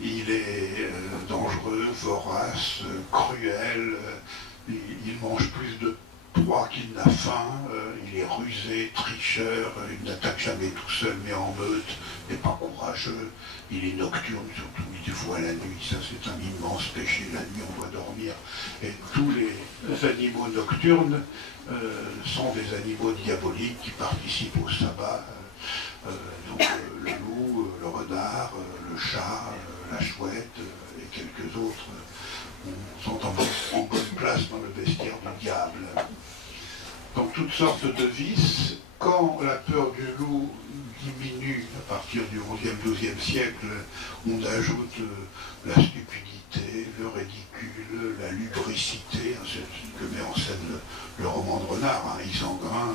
Il est dangereux, vorace, cruel, il mange plus de proie qu'il n'a faim, il est rusé, tricheur, il n'attaque jamais tout seul mais en meute, n'est pas courageux, il est nocturne, surtout il voit la nuit, ça c'est un immense péché, la nuit on doit dormir, et tous les animaux nocturnes sont des animaux diaboliques qui participent au sabbat, donc le loup, le renard, le chat, la chouette et quelques autres sont en bonne place dans le bestiaire du diable. Donc toutes sortes de vices. Quand la peur du loup diminue à partir du XIe, XIIe siècle, on ajoute la stupidité, le ridicule, la lubricité, hein, c'est ce que met en scène le roman de Renard, hein, Isengrin,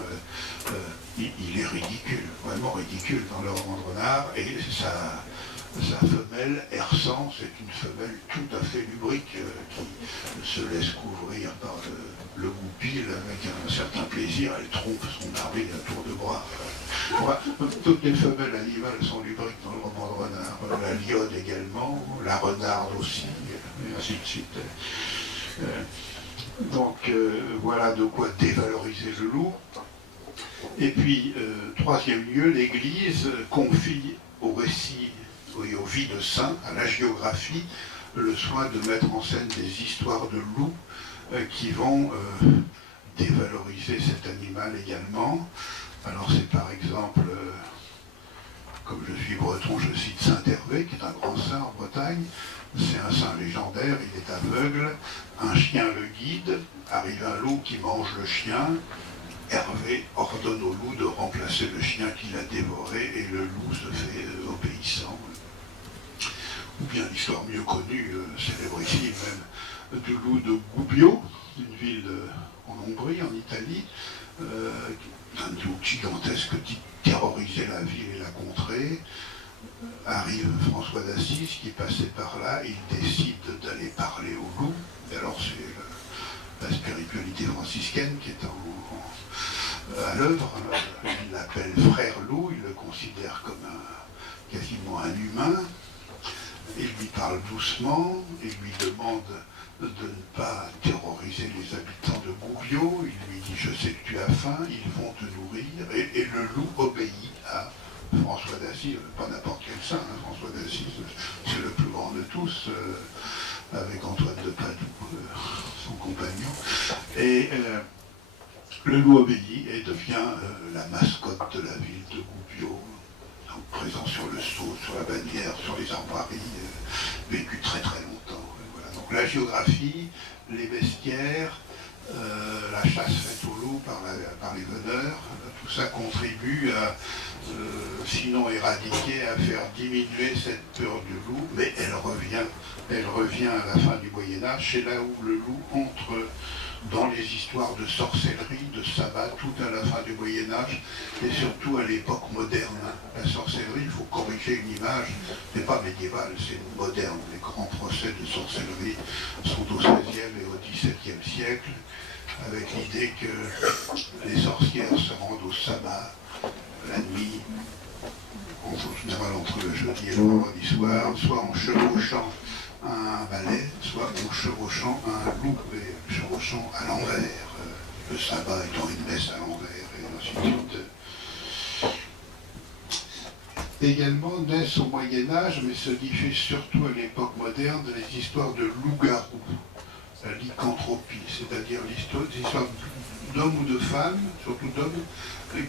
il est ridicule, vraiment ridicule dans le roman de Renard, et sa femelle, Ersan, c'est une femelle tout à fait lubrique qui se laisse couvrir par le goupil avec un certain plaisir. Elle trompe son mari à tour de bras. Toutes les femelles animales sont lubriques dans le roman de Renard. La lionne également, la renarde aussi, et ainsi de suite. Donc voilà de quoi dévaloriser le loup. Et puis, troisième lieu, l'Église confie au récit et aux vies de saints, à la géographie, le soin de mettre en scène des histoires de loups qui vont dévaloriser cet animal également. Alors c'est par exemple, comme je suis breton, je cite Saint Hervé, qui est un grand saint en Bretagne. C'est un saint légendaire, il est aveugle, un chien le guide, arrive un loup qui mange le chien, Hervé ordonne au loup de remplacer le chien qui l'a dévoré et le loup se fait obéissant. Ou bien l'histoire mieux connue, célèbre ici même, du loup de Gubbio, une ville en Ombrie, en Italie, un loup gigantesque qui terrorisait la ville et la contrée. Arrive François d'Assise qui passait par là, il décide d'aller parler au loup, et alors c'est la spiritualité franciscaine qui est à l'œuvre, il l'appelle frère loup, il le considère comme quasiment un humain. Il lui parle doucement, il lui demande de ne pas terroriser les habitants de Gubbio, il lui dit « je sais que tu as faim, ils vont te nourrir », et le loup obéit à François d'Assise, pas n'importe quel saint, hein, François d'Assise, c'est le plus grand de tous, avec Antoine de Padoue, son compagnon, et le loup obéit et devient la mascotte de la ville de Gubbio, présent sur le sceau, sur la bannière, sur les armoiries, vécu très très longtemps. Voilà. Donc la géographie, les bestiaires, la chasse faite au loup par les veneurs, tout ça contribue à, sinon éradiquer, à faire diminuer cette peur du loup, mais elle revient à la fin du Moyen-Âge, c'est là où le loup entre dans les histoires de sorcellerie, de sabbat, tout à la fin du Moyen-Âge, et surtout à l'époque moderne. La sorcellerie, il faut corriger une image, n'est pas médiévale, c'est moderne. Les grands procès de sorcellerie sont au XVIe et au XVIIe siècle, avec l'idée que les sorcières se rendent au sabbat la nuit, en général entre le jeudi et le vendredi soir, soit en chevauchant un balai, soit en chevauchant un loup, et chevauchant à l'envers, le sabbat étant une messe à l'envers, et ainsi de suite. Également naissent au Moyen-Âge, mais se diffusent surtout à l'époque moderne, les histoires de loup-garou, la lycanthropie, c'est-à-dire des histoires d'hommes ou de femmes, surtout d'hommes,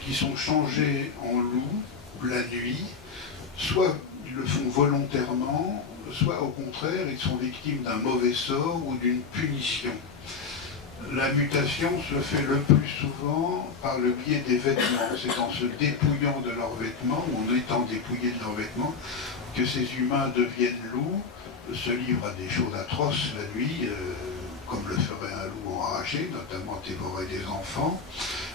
qui sont changés en loups la nuit, soit ils le font volontairement, soit au contraire, ils sont victimes d'un mauvais sort ou d'une punition. La mutation se fait le plus souvent par le biais des vêtements. C'est en se dépouillant de leurs vêtements, ou en étant dépouillés de leurs vêtements, que ces humains deviennent loups, se livrent à des choses atroces la nuit, comme le ferait un loup enragé, notamment dévorer des enfants,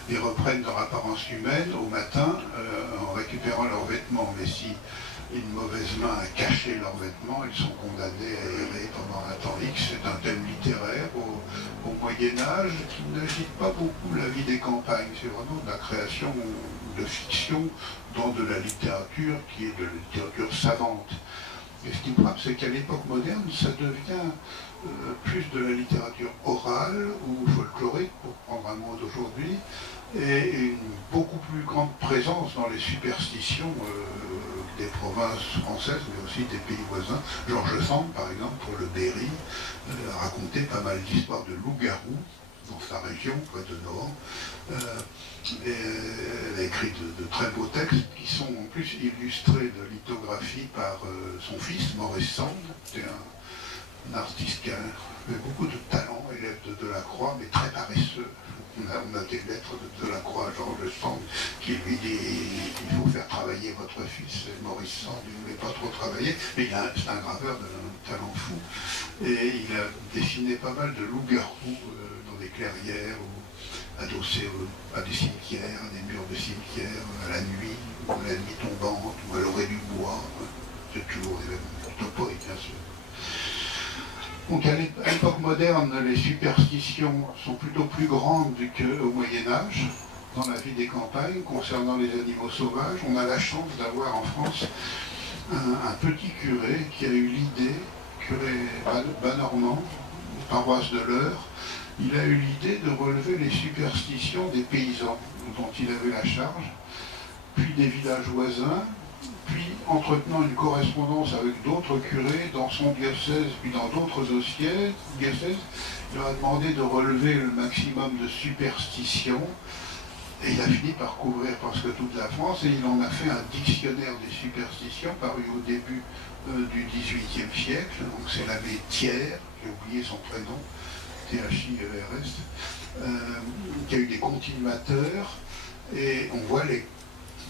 et reprennent leur apparence humaine au matin en récupérant leurs vêtements. Mais si une mauvaise main a caché leurs vêtements, ils sont condamnés à errer pendant un temps X. C'est un thème littéraire au Moyen-Âge qui n'agite pas beaucoup la vie des campagnes. C'est vraiment de la création de fiction dans de la littérature qui est de la littérature savante. Et ce qui me frappe, c'est qu'à l'époque moderne, ça devient plus de la littérature orale ou folklorique, pour prendre un mot d'aujourd'hui, et une beaucoup plus grande présence dans les superstitions des provinces françaises, mais aussi des pays voisins. George Sand, par exemple, pour le Berry, racontait pas mal d'histoires de loups-garous dans sa région, près de Nohant. Elle a écrit de très beaux textes qui sont en plus illustrés de lithographie par son fils, Maurice Sand. C'était un artiste qui avait beaucoup de talent, élève de Delacroix, mais très paresseux. On a des lettres de Delacroix à George Sand qui lui dit il faut faire travailler votre fils. Et Maurice Sand ne voulait pas trop travailler, mais c'est un graveur d'un talent fou. Et il a dessiné pas mal de loups-garous dans des clairières, ou adossés à des cimetières, à des murs de cimetières, à la nuit, ou à la nuit tombante, ou à l'orée du bois. C'est toujours des topoïdes, bien sûr. Donc à l'époque moderne, les superstitions sont plutôt plus grandes qu'au Moyen-Âge, dans la vie des campagnes, concernant les animaux sauvages. On a la chance d'avoir en France un petit curé qui a eu l'idée, curé Banormand, paroisse de l'Eure, il a eu l'idée de relever les superstitions des paysans dont il avait la charge, puis des villages voisins, puis entretenant une correspondance avec d'autres curés dans son diocèse, puis dans d'autres diocèses, il leur a demandé de relever le maximum de superstitions, et il a fini par couvrir presque toute la France, et il en a fait un dictionnaire des superstitions, paru au début du XVIIIe siècle. Donc c'est l'abbé Thiers, j'ai oublié son prénom, Thiers, qui a eu des continuateurs, et on voit les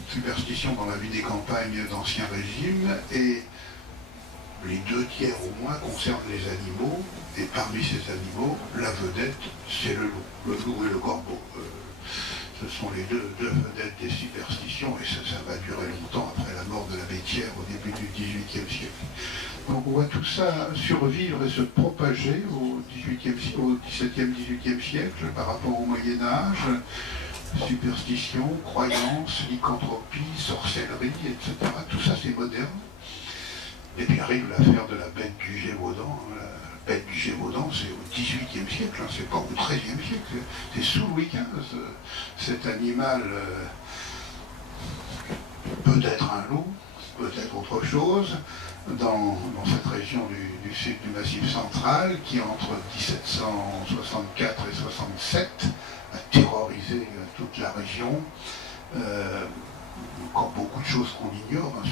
superstitions dans la vie des campagnes d'Ancien Régime, et les 2 tiers au moins concernent les animaux, et parmi ces animaux, la vedette, c'est le loup et le corbeau. Ce sont les deux vedettes des superstitions, et ça va durer longtemps après la mort de l'abbé Thiers au début du XVIIIe siècle. Donc on voit tout ça survivre et se propager au XVIIe, au XVIIe, XVIIIe siècle par rapport au Moyen-Âge. Superstition, croyances, lycanthropie, sorcellerie, etc. Tout ça c'est moderne. Et puis arrive l'affaire de la bête du Gévaudan. La bête du Gévaudan, c'est au XVIIIe siècle, hein, c'est pas au XIIIe siècle, c'est sous Louis XV. Cet animal peut être un loup, peut être autre chose, dans cette région du sud du Massif central, qui entre 1764 et 67 a terrorisé toute la région. Encore beaucoup de choses qu'on ignore, hein,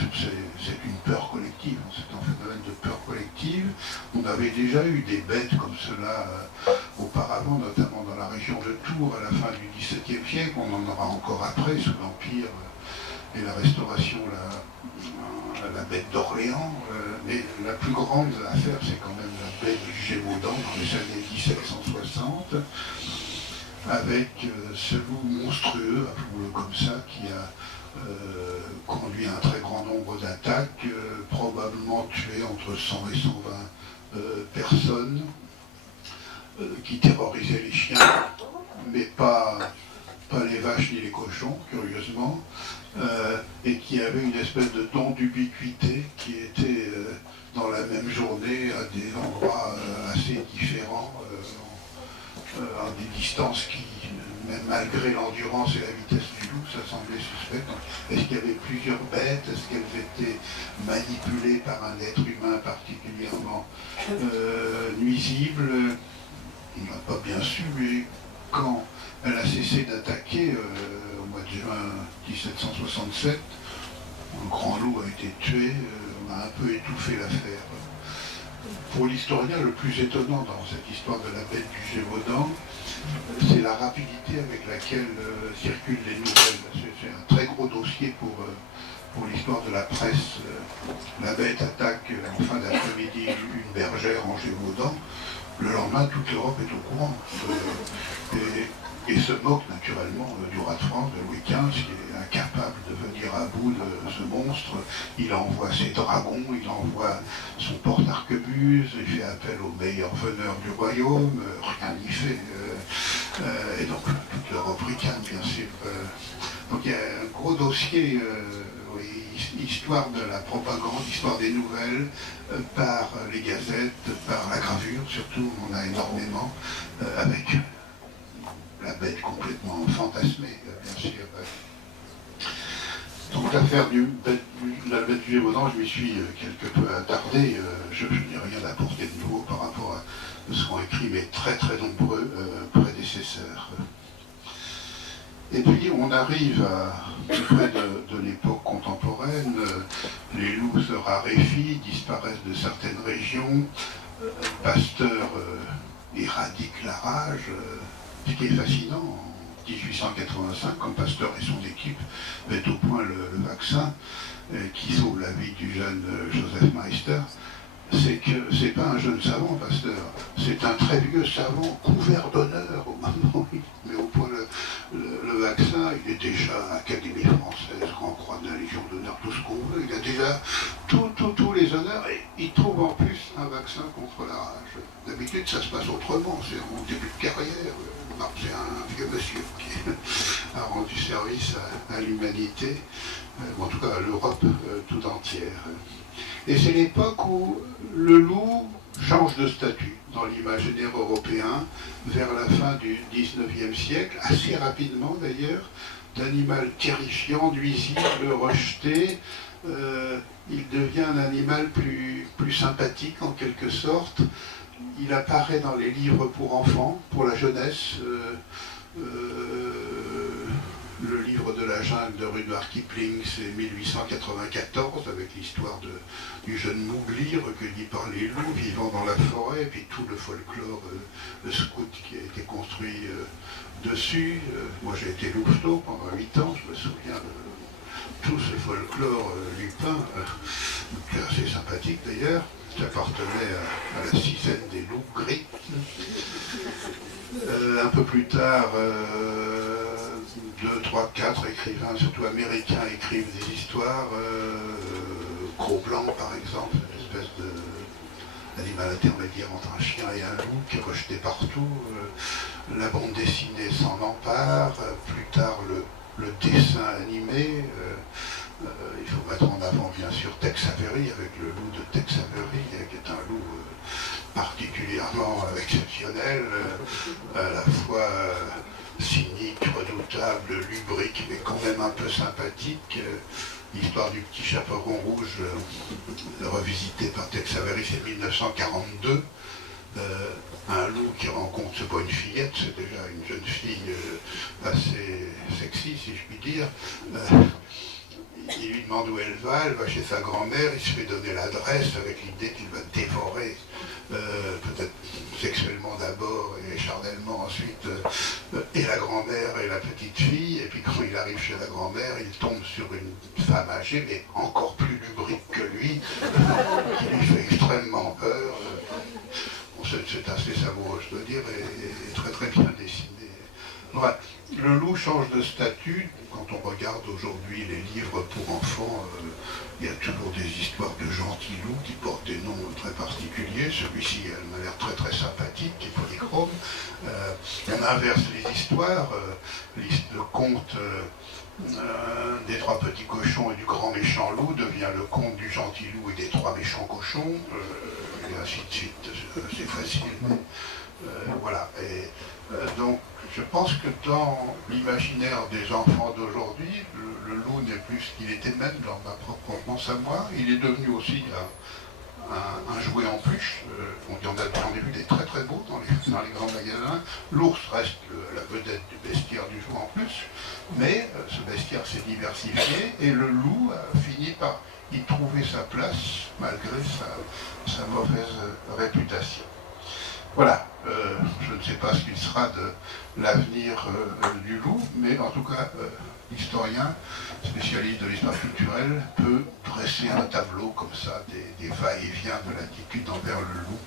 c'est une peur collective, c'est un phénomène de peur collective. On avait déjà eu des bêtes comme cela auparavant, notamment dans la région de Tours à la fin du XVIIe siècle. On en aura encore après, sous l'Empire et la Restauration, la bête d'Orléans. Mais la plus grande affaire, c'est quand même la bête du Gévaudan dans les années 1760. Avec ce loup monstrueux, appelons-le comme ça, qui a conduit à un très grand nombre d'attaques, probablement tué entre 100 et 120 personnes, qui terrorisaient les chiens, mais pas les vaches ni les cochons, curieusement, et qui avait une espèce de don d'ubiquité qui était dans la même journée à des endroits assez différents, à des distances qui, même malgré l'endurance et la vitesse du loup, ça semblait suspect. Est-ce qu'il y avait plusieurs bêtes? Est-ce qu'elles étaient manipulées par un être humain particulièrement nuisible? On n'a pas bien su, mais quand elle a cessé d'attaquer, au mois de juin 1767, un grand loup a été tué, on a un peu étouffé l'affaire. Pour l'historien, le plus étonnant dans cette histoire de la bête du Gévaudan, c'est la rapidité avec laquelle circulent les nouvelles. C'est un très gros dossier pour l'histoire de la presse. La bête attaque en fin d'après-midi une bergère en Gévaudan. Le lendemain, toute l'Europe est au courant. Et se moque naturellement du roi de France, de Louis XV, qui est incapable de venir à bout de ce monstre. Il envoie ses dragons, il envoie son porte-arquebuse, il fait appel aux meilleurs veneurs du royaume, rien n'y fait. Et donc toute l'Europe ricane, bien sûr. Donc il y a un gros dossier histoire de la propagande, histoire des nouvelles, par les gazettes, par la gravure, surtout, on a énormément, avec la bête complètement fantasmée, bien sûr. Donc l'affaire de la bête du Gévaudan, je m'y suis quelque peu attardé, je n'ai rien apporté de nouveau par rapport à ce qu'ont écrit mes très très nombreux prédécesseurs. Et puis on arrive près de l'époque contemporaine, les loups se raréfient, disparaissent de certaines régions, Pasteur éradique la rage, ce qui est fascinant. En 1885, quand Pasteur et son équipe mettent au point le vaccin qui sauve la vie du jeune Joseph Meister, c'est que c'est pas un jeune savant, Pasteur, c'est un très vieux savant couvert d'honneur au moment où il met au point le vaccin. Il est déjà Académie française, Grand Croix de la Légion d'honneur, tout ce qu'on veut. Il a déjà tous les honneurs et il trouve en plus un vaccin contre la rage. D'habitude, ça se passe autrement, c'est en début de carrière. C'est un vieux monsieur qui a rendu service à l'humanité, en tout cas à l'Europe tout entière. Et c'est l'époque où le loup change de statut dans l'imaginaire européen vers la fin du XIXe siècle, assez rapidement d'ailleurs, d'animal terrifiant, nuisible, rejeté, il devient un animal plus sympathique en quelque sorte. Il apparaît dans les livres pour enfants, pour la jeunesse, le livre de la jungle de Rudyard Kipling, c'est 1894, avec l'histoire du jeune Mowgli, recueilli par les loups, vivant dans la forêt, et puis tout le folklore, le scout qui a été construit dessus. Moi j'ai été louveteau pendant 8 ans, je me souviens de tout ce folklore lupin, qui est assez sympathique d'ailleurs, qui appartenait à la sixième des loups gris. Un peu plus tard, 2, 3, 4 écrivains, surtout américains, écrivent des histoires. Gros-Blanc, par exemple, une espèce d'animal intermédiaire entre un chien et un loup qui est rejeté partout. La bande dessinée s'en empare. Plus tard, le dessin animé. Il faut mettre en avant, bien sûr, Tex Avery, avec le loup de Tex Avery, qui est un loup particulièrement exceptionnel, à la fois cynique, redoutable, lubrique, mais quand même un peu sympathique. L'histoire du petit chaperon rouge, revisité par Tex Avery, c'est 1942. Un loup qui rencontre, c'est pas une fillette, c'est déjà une jeune fille assez sexy, si je puis dire. Il lui demande où elle va chez sa grand-mère, il se fait donner l'adresse avec l'idée qu'il va dévorer, peut-être sexuellement d'abord et charnellement ensuite, et la grand-mère et la petite fille, et puis quand il arrive chez la grand-mère, il tombe sur une femme âgée, mais encore plus lubrique que lui, qui lui fait extrêmement peur. C'est assez savoureux, je dois dire, et très très bien dessiné. Ouais. Le loup change de statut. Quand on regarde aujourd'hui les livres pour enfants, il y a toujours des histoires de gentils loups qui portent des noms très particuliers. Celui-ci m'a l'air très très sympathique, qui est polychrome. On inverse les histoires. Le conte des 3 petits cochons et du grand méchant loup devient le conte du gentil loup et des 3 méchants cochons, et ainsi de suite. C'est facile. Voilà. Et donc, je pense que dans l'imaginaire des enfants d'aujourd'hui, le loup n'est plus ce qu'il était même dans ma propre enfance à moi. Il est devenu aussi un jouet en peluche. J'en ai vu des très très beaux dans les grands magasins. L'ours reste la vedette du bestiaire du jour en plus, mais ce bestiaire s'est diversifié et le loup a fini par y trouver sa place malgré sa mauvaise réputation. Voilà, je ne sais pas ce qu'il sera de l'avenir du loup, mais en tout cas, l'historien, spécialiste de l'histoire culturelle, peut dresser un tableau comme ça, des va-et-vient de l'attitude envers le loup,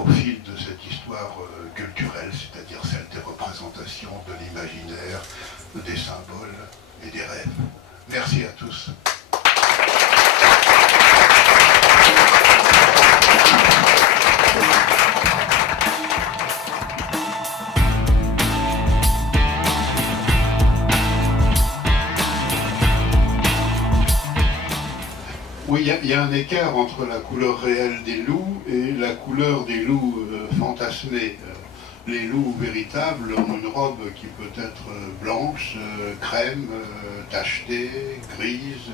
au fil de cette histoire culturelle, c'est-à-dire celle des représentations, de l'imaginaire, des symboles et des rêves. Merci à tous. Oui, il y a un écart entre la couleur réelle des loups et la couleur des loups fantasmés. Les loups véritables ont une robe qui peut être blanche, crème, tachetée, grise,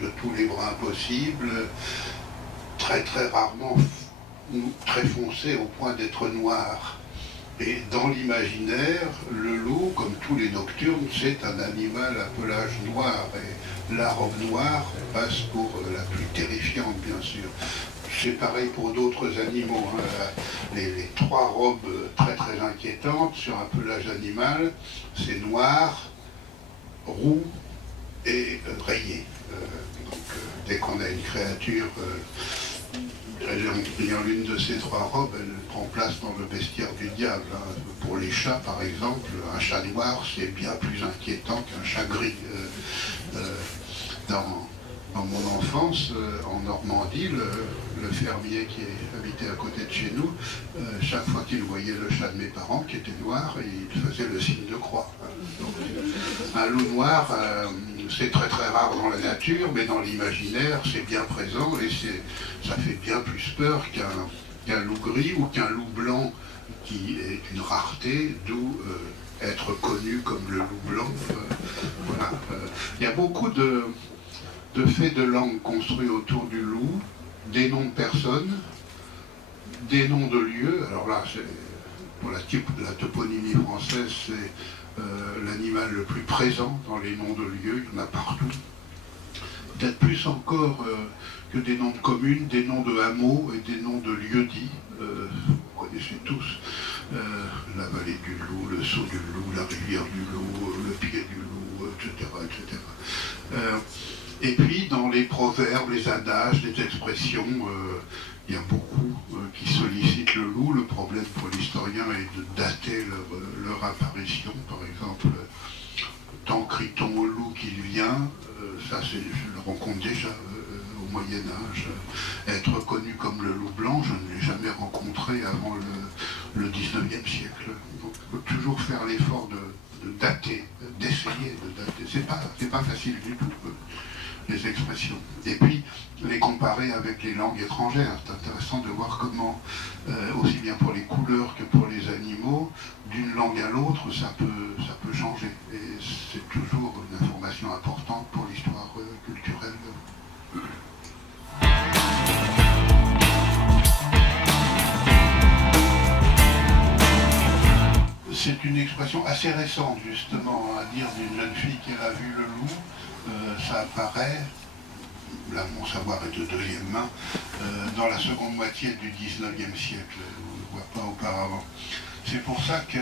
de tous les brins possibles, très très rarement très foncée au point d'être noir. Et dans l'imaginaire, le loup, comme tous les nocturnes, c'est un animal à pelage noir. Et la robe noire passe pour la plus terrifiante, bien sûr. C'est pareil pour d'autres animaux. Hein. Les trois robes très très inquiétantes sur un pelage animal, c'est noir, roux et rayé. Dès qu'on a une créature ayant l'une de ces trois robes, elle prend place dans le bestiaire du diable. Hein. Pour les chats, par exemple, un chat noir, c'est bien plus inquiétant qu'un chat gris. Dans mon enfance, en Normandie, le fermier qui habitait à côté de chez nous, chaque fois qu'il voyait le chat de mes parents, qui était noir, il faisait le signe de croix. Donc, un loup noir, c'est très très rare dans la nature, mais dans l'imaginaire, c'est bien présent et ça fait bien plus peur qu'un loup gris ou qu'un loup blanc, qui est une rareté, d'où être connu comme le loup blanc. Voilà. Il y a beaucoup de faits de langue construits autour du loup, des noms de personnes, des noms de lieux. Alors là, pour la toponymie française, c'est l'animal le plus présent dans les noms de lieux, il y en a partout. Peut-être plus encore que des noms de communes, des noms de hameaux et des noms de lieux-dits. Vous connaissez tous la vallée du loup, le saut du loup, la rivière du loup, le pied du loup, etc. etc. Et puis, dans les proverbes, les adages, les expressions, il y a beaucoup qui sollicitent le loup. Le problème pour l'historien est de dater leur apparition. Par exemple, tant crie-t-on au loup qu'il vient, ça je le rencontre déjà au Moyen-Âge. Être connu comme le loup blanc, je ne l'ai jamais rencontré avant le 19e siècle. Donc, il faut toujours faire l'effort de dater, d'essayer de dater. C'est pas facile du tout. Les expressions. Et puis, les comparer avec les langues étrangères. C'est intéressant de voir comment, aussi bien pour les couleurs que pour les animaux, d'une langue à l'autre, ça peut changer. Et c'est toujours une information importante pour l'histoire culturelle. C'est une expression assez récente, justement, à dire d'une jeune fille qui a vu le loup. Ça apparaît, là mon savoir est de deuxième main, dans la seconde moitié du 19e siècle, on ne le voit pas auparavant. C'est pour ça que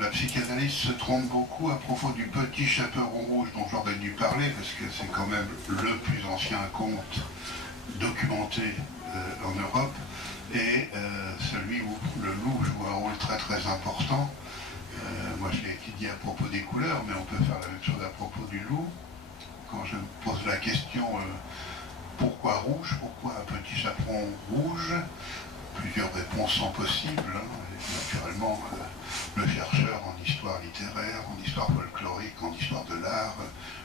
la psychanalyse se trompe beaucoup à propos du petit chaperon rouge dont j'aurais dû parler, parce que c'est quand même le plus ancien conte documenté en Europe, et celui où le loup joue un rôle très très important. Moi je l'ai étudié à propos des couleurs, mais on peut faire la même chose à propos du loup. Quand je me pose la question pourquoi rouge, pourquoi un petit chaperon rouge, plusieurs réponses sont possibles. Hein. Naturellement, le chercheur en histoire littéraire, en histoire folklorique, en histoire de l'art,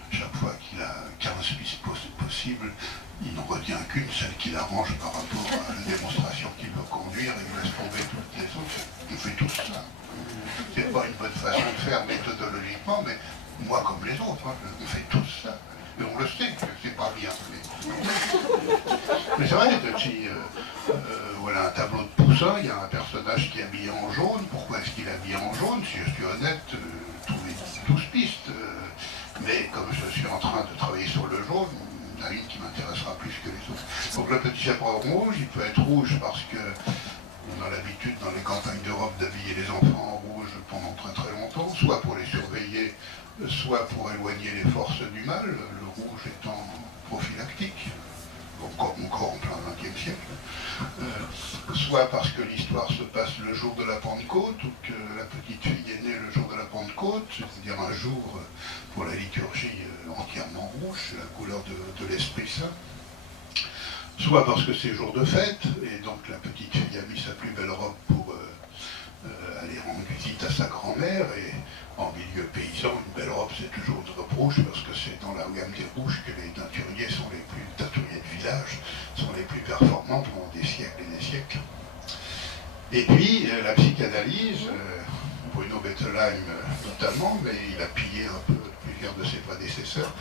chaque fois qu'il a 15 pistes possibles, il n'en retient qu'une, celle qui l'arrange par rapport à la démonstration qu'il veut conduire, et il laisse tomber toutes les autres. On fait tous ça. C'est pas une bonne façon de faire méthodologiquement, mais moi comme les autres, hein, on fait tous ça. Et on le sait que c'est pas bien. Mais c'est vrai, voilà un tableau de Poussin, il y a un personnage qui est habillé en jaune. Pourquoi est-ce qu'il est habillé en jaune? Si je suis honnête, tous pistes. Mais comme je suis en train de travailler sur le jaune, il y en a une qui m'intéressera plus que les autres. Donc le petit chaperon rouge, il peut être rouge parce que on a l'habitude dans les campagnes d'Europe d'habiller les enfants en rouge pendant très très longtemps, soit pour les surveiller, soit pour éloigner les forces du mal, le rouge étant prophylactique, encore en plein XXe siècle, soit parce que l'histoire se passe le jour de la Pentecôte, ou que la petite fille est née le jour de la Pentecôte, c'est-à-dire un jour pour la liturgie entièrement rouge, la couleur de l'Esprit Saint, soit parce que c'est jour de fête, et donc la petite fille a mis sa plus belle robe pour aller rendre visite à sa grand-mère, et en milieu paysan, une belle robe, c'est toujours une robe rouge, parce que c'est dans la gamme des rouges que les teinturiers de village sont les plus performants pendant des siècles et des siècles. Et puis, la psychanalyse, Bruno Bettelheim notamment, mais il a pillé un peu plusieurs de ses prédécesseurs,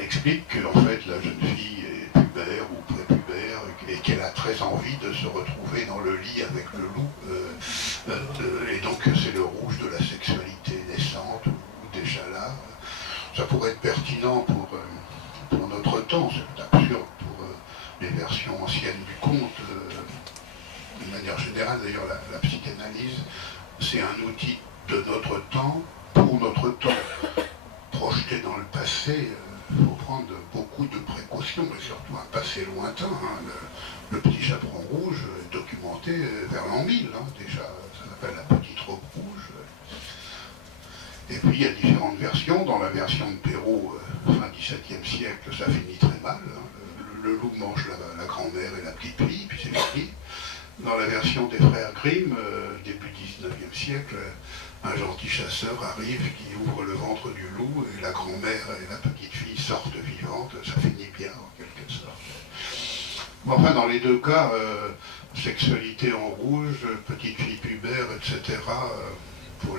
explique qu'en fait, la jeune fille est pubère ou prépubère et qu'elle a très envie de se retrouver dans le lit avec le loup. Et donc, c'est le rouge de la sexualité naissante ou déjà là. Ça pourrait être pertinent pour notre temps, c'est absurde pour les versions anciennes du conte. De manière générale, d'ailleurs, la psychanalyse, c'est un outil de notre temps, pour notre temps. Projeté dans le passé, il faut prendre beaucoup de précautions, et surtout un passé lointain. Le petit chaperon rouge est documenté vers l'an 1000, déjà, ça s'appelle la petite robe rouge. Et puis il y a différentes versions. Dans la version de Perrault, fin XVIIe siècle, ça finit très mal. Le loup mange la grand-mère et la petite fille, puis c'est fini. Dans la version des frères Grimm, début XIXe siècle, un gentil chasseur arrive qui ouvre le ventre du loup et la grand-mère et la petite fille sortent vivantes. Ça finit bien en quelque sorte. Bon, enfin, dans les deux cas, sexualité en rouge, petite fille pubère, etc., pour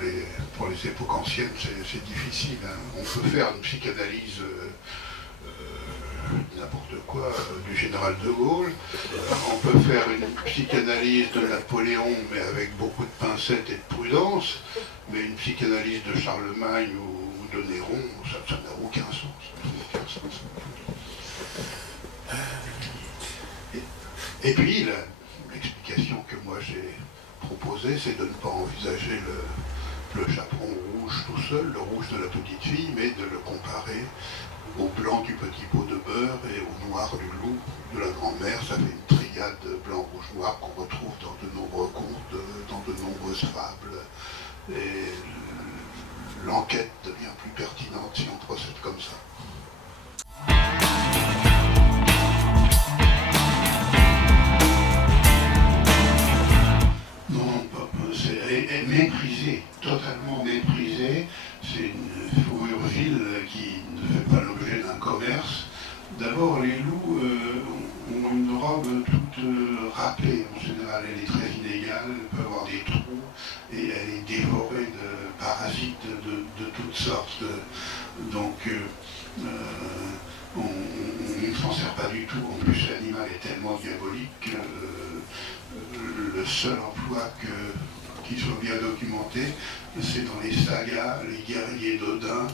les époques anciennes, c'est difficile. On peut faire une psychanalyse n'importe quoi du général de Gaulle. On peut faire une psychanalyse de Napoléon, mais avec beaucoup de pincettes et de prudence. Mais une psychanalyse de Charlemagne ou de Néron, ça n'a aucun sens. Et puis, l'explication que moi j'ai proposée, c'est de ne pas envisager le chaperon rouge tout seul, le rouge de la petite fille, mais de le comparer au blanc du petit pot de beurre et au noir du loup de la grand-mère. Ça fait une triade blanc, rouge, noir qu'on retrouve dans de nombreux contes, dans de nombreuses fables. Et l'enquête devient plus pertinente si on procède comme ça. Non, c'est méprisé, totalement méprisé. C'est une fourrure vile qui ne fait pas l'objet d'un commerce. D'abord, les loups ont une robe toute râpée, en général. Elle est très inégale, elle peut avoir des trous, et elle est dévorée de parasites de toutes sortes. Donc, on ne s'en sert pas du tout. En plus, l'animal est tellement diabolique que le seul emploi qui soit bien documenté, c'est dans les sagas, les guerriers d'Odin,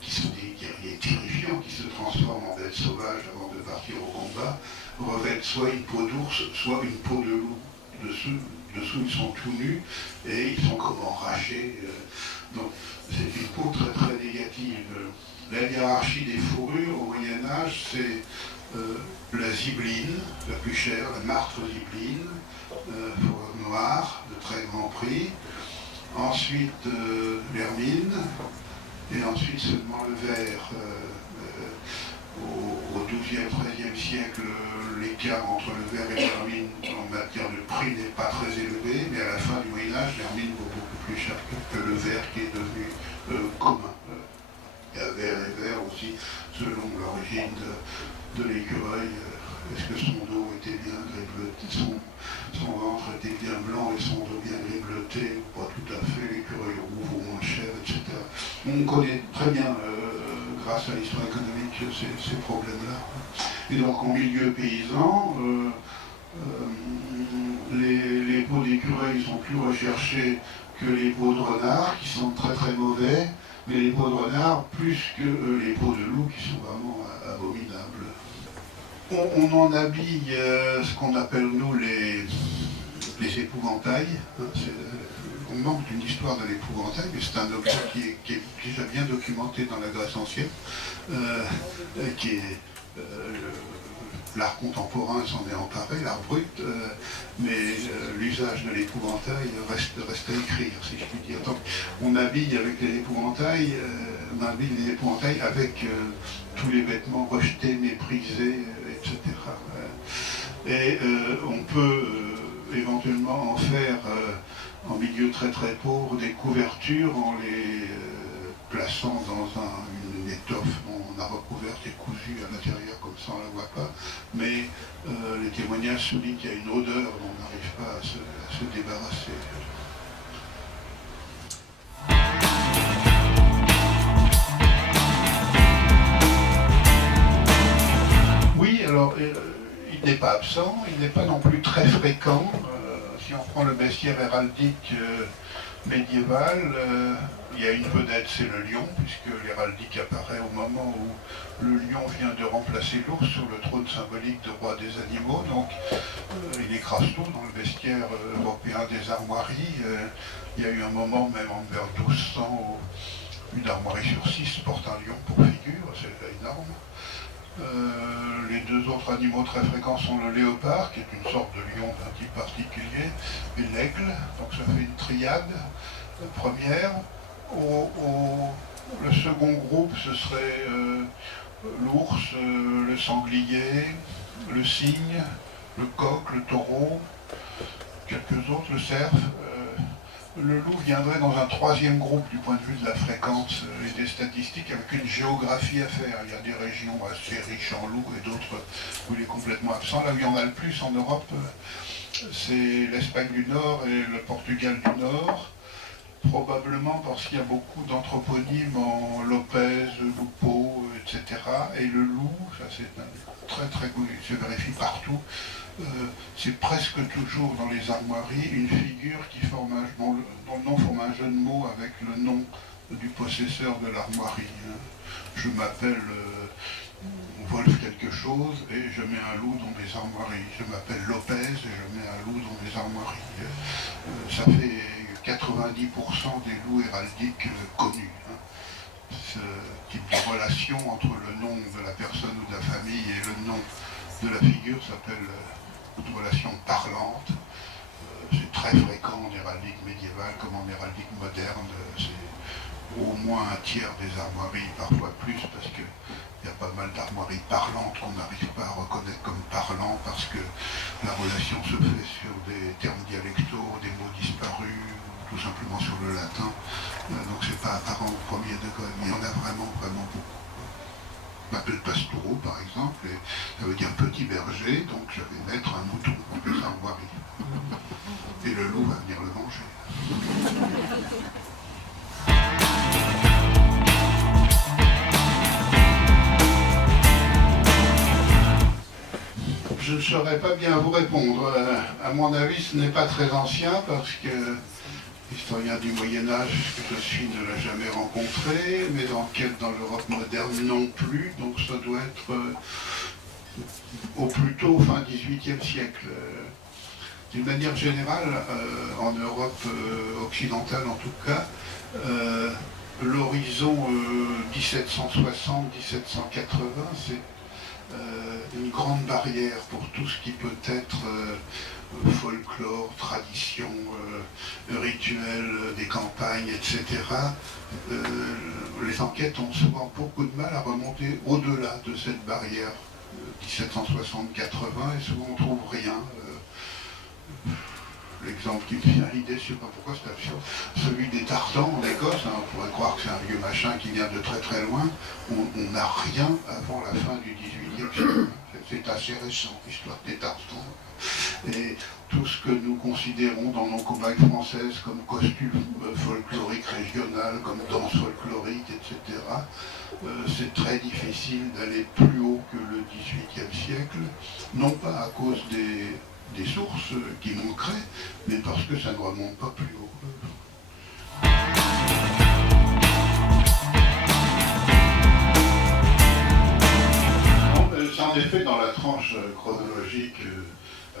qui sont des guerriers terrifiants, qui se transforment en bêtes sauvages avant de partir au combat, revêtent soit une peau d'ours, soit une peau de loup. Dessous, ils sont tout nus et ils sont comme enragés. Donc, c'est une peau très très négative. La hiérarchie des fourrures au Moyen-Âge, c'est la zibeline, la plus chère, la martre zibeline, fourrure noire, de très grand prix. Ensuite, l'hermine. Et ensuite seulement le verre. Au XIIe, XIIIe siècle, l'écart entre le verre et l'hermine en matière de prix n'est pas très élevé, mais à la fin du Moyen-Âge, l'hermine vaut beaucoup plus cher que le verre qui est devenu commun. Il y a verre et verre aussi, selon l'origine de l'écureuil. Est-ce que son dos était bien grébleté, son ventre était bien blanc et son dos bien grébleté? Pas tout à fait, l'écureuil roux vaut moins cher, etc. On connaît très bien, grâce à l'histoire économique, ces problèmes-là. Et donc en milieu paysan, les peaux d'écureuil sont plus recherchées que les peaux de renard, qui sont très très mauvais, mais les peaux de renard plus que les peaux de loup, qui sont vraiment abominables. On en habille ce qu'on appelle, nous, les épouvantails. On manque d'une histoire de l'épouvantail, mais c'est un objet qui est déjà bien documenté dans la Grèce ancienne, qui est l'art contemporain s'en est emparé, l'art brut, mais l'usage de l'épouvantail reste à écrire, si je puis dire. Donc, on habille avec les épouvantails, on habille les épouvantails avec tous les vêtements rejetés, méprisés, etc. Et on peut éventuellement en faire en milieu très très pauvre, des couvertures en les plaçant dans une étoffe. On a recouverte et cousue à l'intérieur, comme ça on ne la voit pas. Mais les témoignages soulignent qu'il y a une odeur dont on n'arrive pas à se débarrasser. Oui, alors il n'est pas absent, il n'est pas non plus très fréquent. Si on prend le bestiaire héraldique médiéval, il y a une vedette, c'est le lion, puisque l'héraldique apparaît au moment où le lion vient de remplacer l'ours sur le trône symbolique de roi des animaux. Donc il écrase tout dans le bestiaire européen des armoiries. Il y a eu un moment, même en vers 1200, où une armoirie sur 6 porte un lion pour figure, c'est énorme. Les deux autres animaux très fréquents sont le léopard, qui est une sorte de lion d'un type particulier, et l'aigle, donc ça fait une triade première. Le second groupe, ce serait l'ours, le sanglier, le cygne, le coq, le taureau, quelques autres, le cerf. Le loup viendrait dans un troisième groupe du point de vue de la fréquence et des statistiques, avec une géographie à faire. Il y a des régions assez riches en loups et d'autres où il est complètement absent. Là où il y en a le plus en Europe, c'est l'Espagne du Nord et le Portugal du Nord, probablement parce qu'il y a beaucoup d'anthroponymes en Lopez, Lupo, etc. Et le loup, ça c'est très très connu, se vérifie partout. C'est presque toujours dans les armoiries une figure qui forme dont le nom forme un jeu de mots avec le nom du possesseur de l'armoirie. Je m'appelle Wolf quelque chose et je mets un loup dans mes armoiries. Je m'appelle Lopez et je mets un loup dans mes armoiries. Ça fait 90% des loups héraldiques connus. Ce type de relation entre le nom de la personne ou de la famille et le nom de la figure s'appelle une relation parlante. C'est très fréquent en héraldique médiévale comme en héraldique moderne. C'est au moins un tiers des armoiries, parfois plus, parce qu'il y a pas mal d'armoiries parlantes qu'on n'arrive pas à reconnaître comme parlants parce que la relation se fait sur des termes dialectaux, des mots disparus, ou tout simplement sur le latin. Donc c'est pas apparent au premier degré, mais il y en a vraiment, vraiment beaucoup. Je m'appelle Pastoureau, par exemple, et ça veut dire petit berger, donc je vais mettre un mouton dans les armoiries. Et le loup va venir le manger. Je ne saurais pas bien vous répondre. À mon avis, ce n'est pas très ancien, parce que l'historien du Moyen-Âge que je suis ne l'a jamais rencontré, mais dans l'Europe moderne non plus, donc ça doit être au plus tôt fin XVIIIe siècle. D'une manière générale, en Europe occidentale en tout cas, l'horizon 1760-1780, c'est une grande barrière pour tout ce qui peut être folklore, tradition, rituel des campagnes, etc. Les enquêtes ont souvent beaucoup de mal à remonter au-delà de cette barrière 1760-80 et souvent on ne trouve rien. L'exemple qui me vient à l'idée, je ne sais pas pourquoi c'est absurde, celui des Tartans en Écosse, on pourrait croire que c'est un vieux machin qui vient de très très loin, on n'a rien avant la fin du XVIIIe siècle. C'est assez récent, l'histoire des Tartans. Et tout ce que nous considérons dans nos campagnes françaises comme costume folklorique régional, comme danse folklorique, etc., c'est très difficile d'aller plus haut que le XVIIIe siècle, non pas à cause des sources qui manqueraient, mais parce que ça ne remonte pas plus haut. C'est en effet dans la tranche chronologique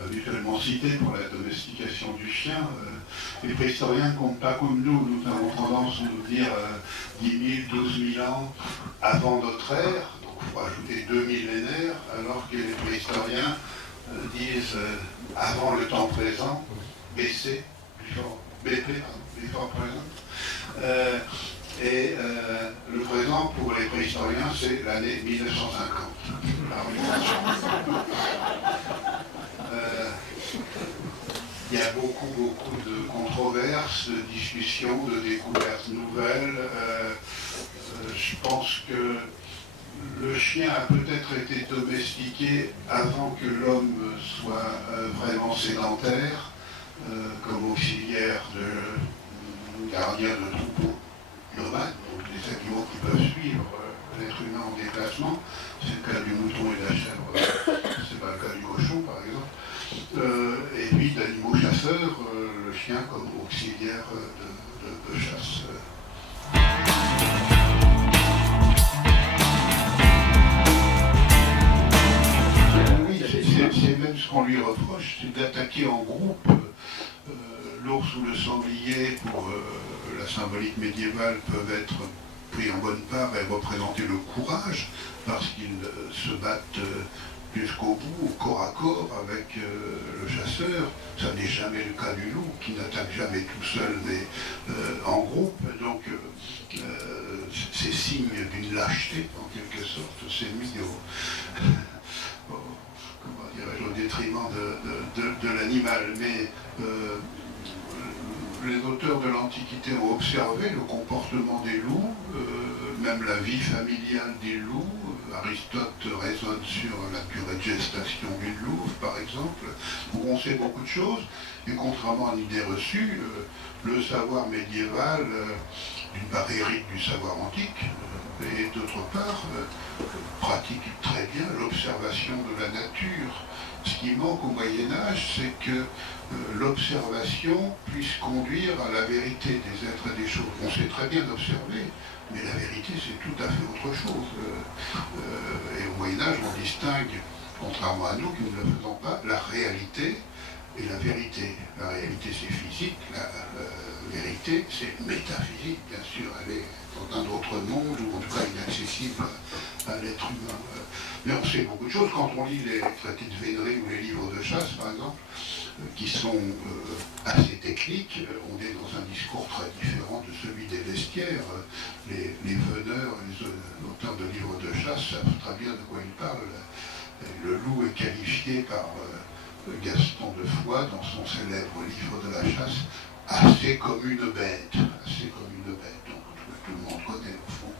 habituellement citée pour la domestication du chien. Les préhistoriens ne comptent pas comme nous. Nous avons tendance à nous dire 10 000, 12 000 ans avant notre ère, donc il faut ajouter 2 millénaires, alors que les préhistoriens disent avant le temps présent, BC, BP, before présent. Et le présent pour les préhistoriens, c'est l'année 1950. il y a beaucoup de controverses, de discussions, de découvertes nouvelles. Je pense que le chien a peut-être été domestiqué avant que l'homme soit vraiment sédentaire, comme auxiliaire de gardien de troupeaux urbains, donc des animaux qui peuvent suivre l'être humain en déplacement. C'est le cas du mouton et de la chèvre, c'est pas le cas du cochon par exemple. Et puis d'animaux chasseurs, le chien comme auxiliaire de chasse. Oui, c'est même ce qu'on lui reproche, c'est d'attaquer en groupe. L'ours ou le sanglier, pour la symbolique médiévale, peuvent être pris en bonne part et représenter le courage, parce qu'ils se battent jusqu'au bout, au corps à corps avec le chasseur. Ça n'est jamais le cas du loup, qui n'attaque jamais tout seul, mais en groupe. Donc c'est signe d'une lâcheté, en quelque sorte. C'est mis au détriment de l'animal. Mais les auteurs de l'Antiquité ont observé le comportement des loups, même la vie familiale des loups. Aristote raisonne sur la durée de gestation d'une louve, par exemple, où on sait beaucoup de choses, et contrairement à l'idée reçue, le savoir médiéval, d'une part, hérite du savoir antique, et d'autre part, pratique très bien l'observation de la nature. Ce qui manque au Moyen-Âge, c'est que l'observation puisse conduire à la vérité des êtres et des choses. On sait très bien observer, mais la vérité, c'est tout à fait autre chose. Et au Moyen-Âge, on distingue, contrairement à nous qui ne le faisons pas, la réalité et la vérité. La réalité, c'est physique, la vérité, c'est métaphysique, bien sûr. Elle est dans un autre monde, ou en tout cas inaccessible à l'être humain. Mais on sait beaucoup de choses. Quand on lit les traités de vénerie ou les livres de chasse, par exemple, qui sont assez techniques, on est dans un discours très différent de celui des bestiaires. Les veneurs, les auteurs de livres de chasse savent très bien de quoi ils parlent. Le loup est qualifié par Gaston de Foix, dans son célèbre livre de la chasse, assez comme une bête. Assez comme une bête. Donc tout le monde connaît au fond.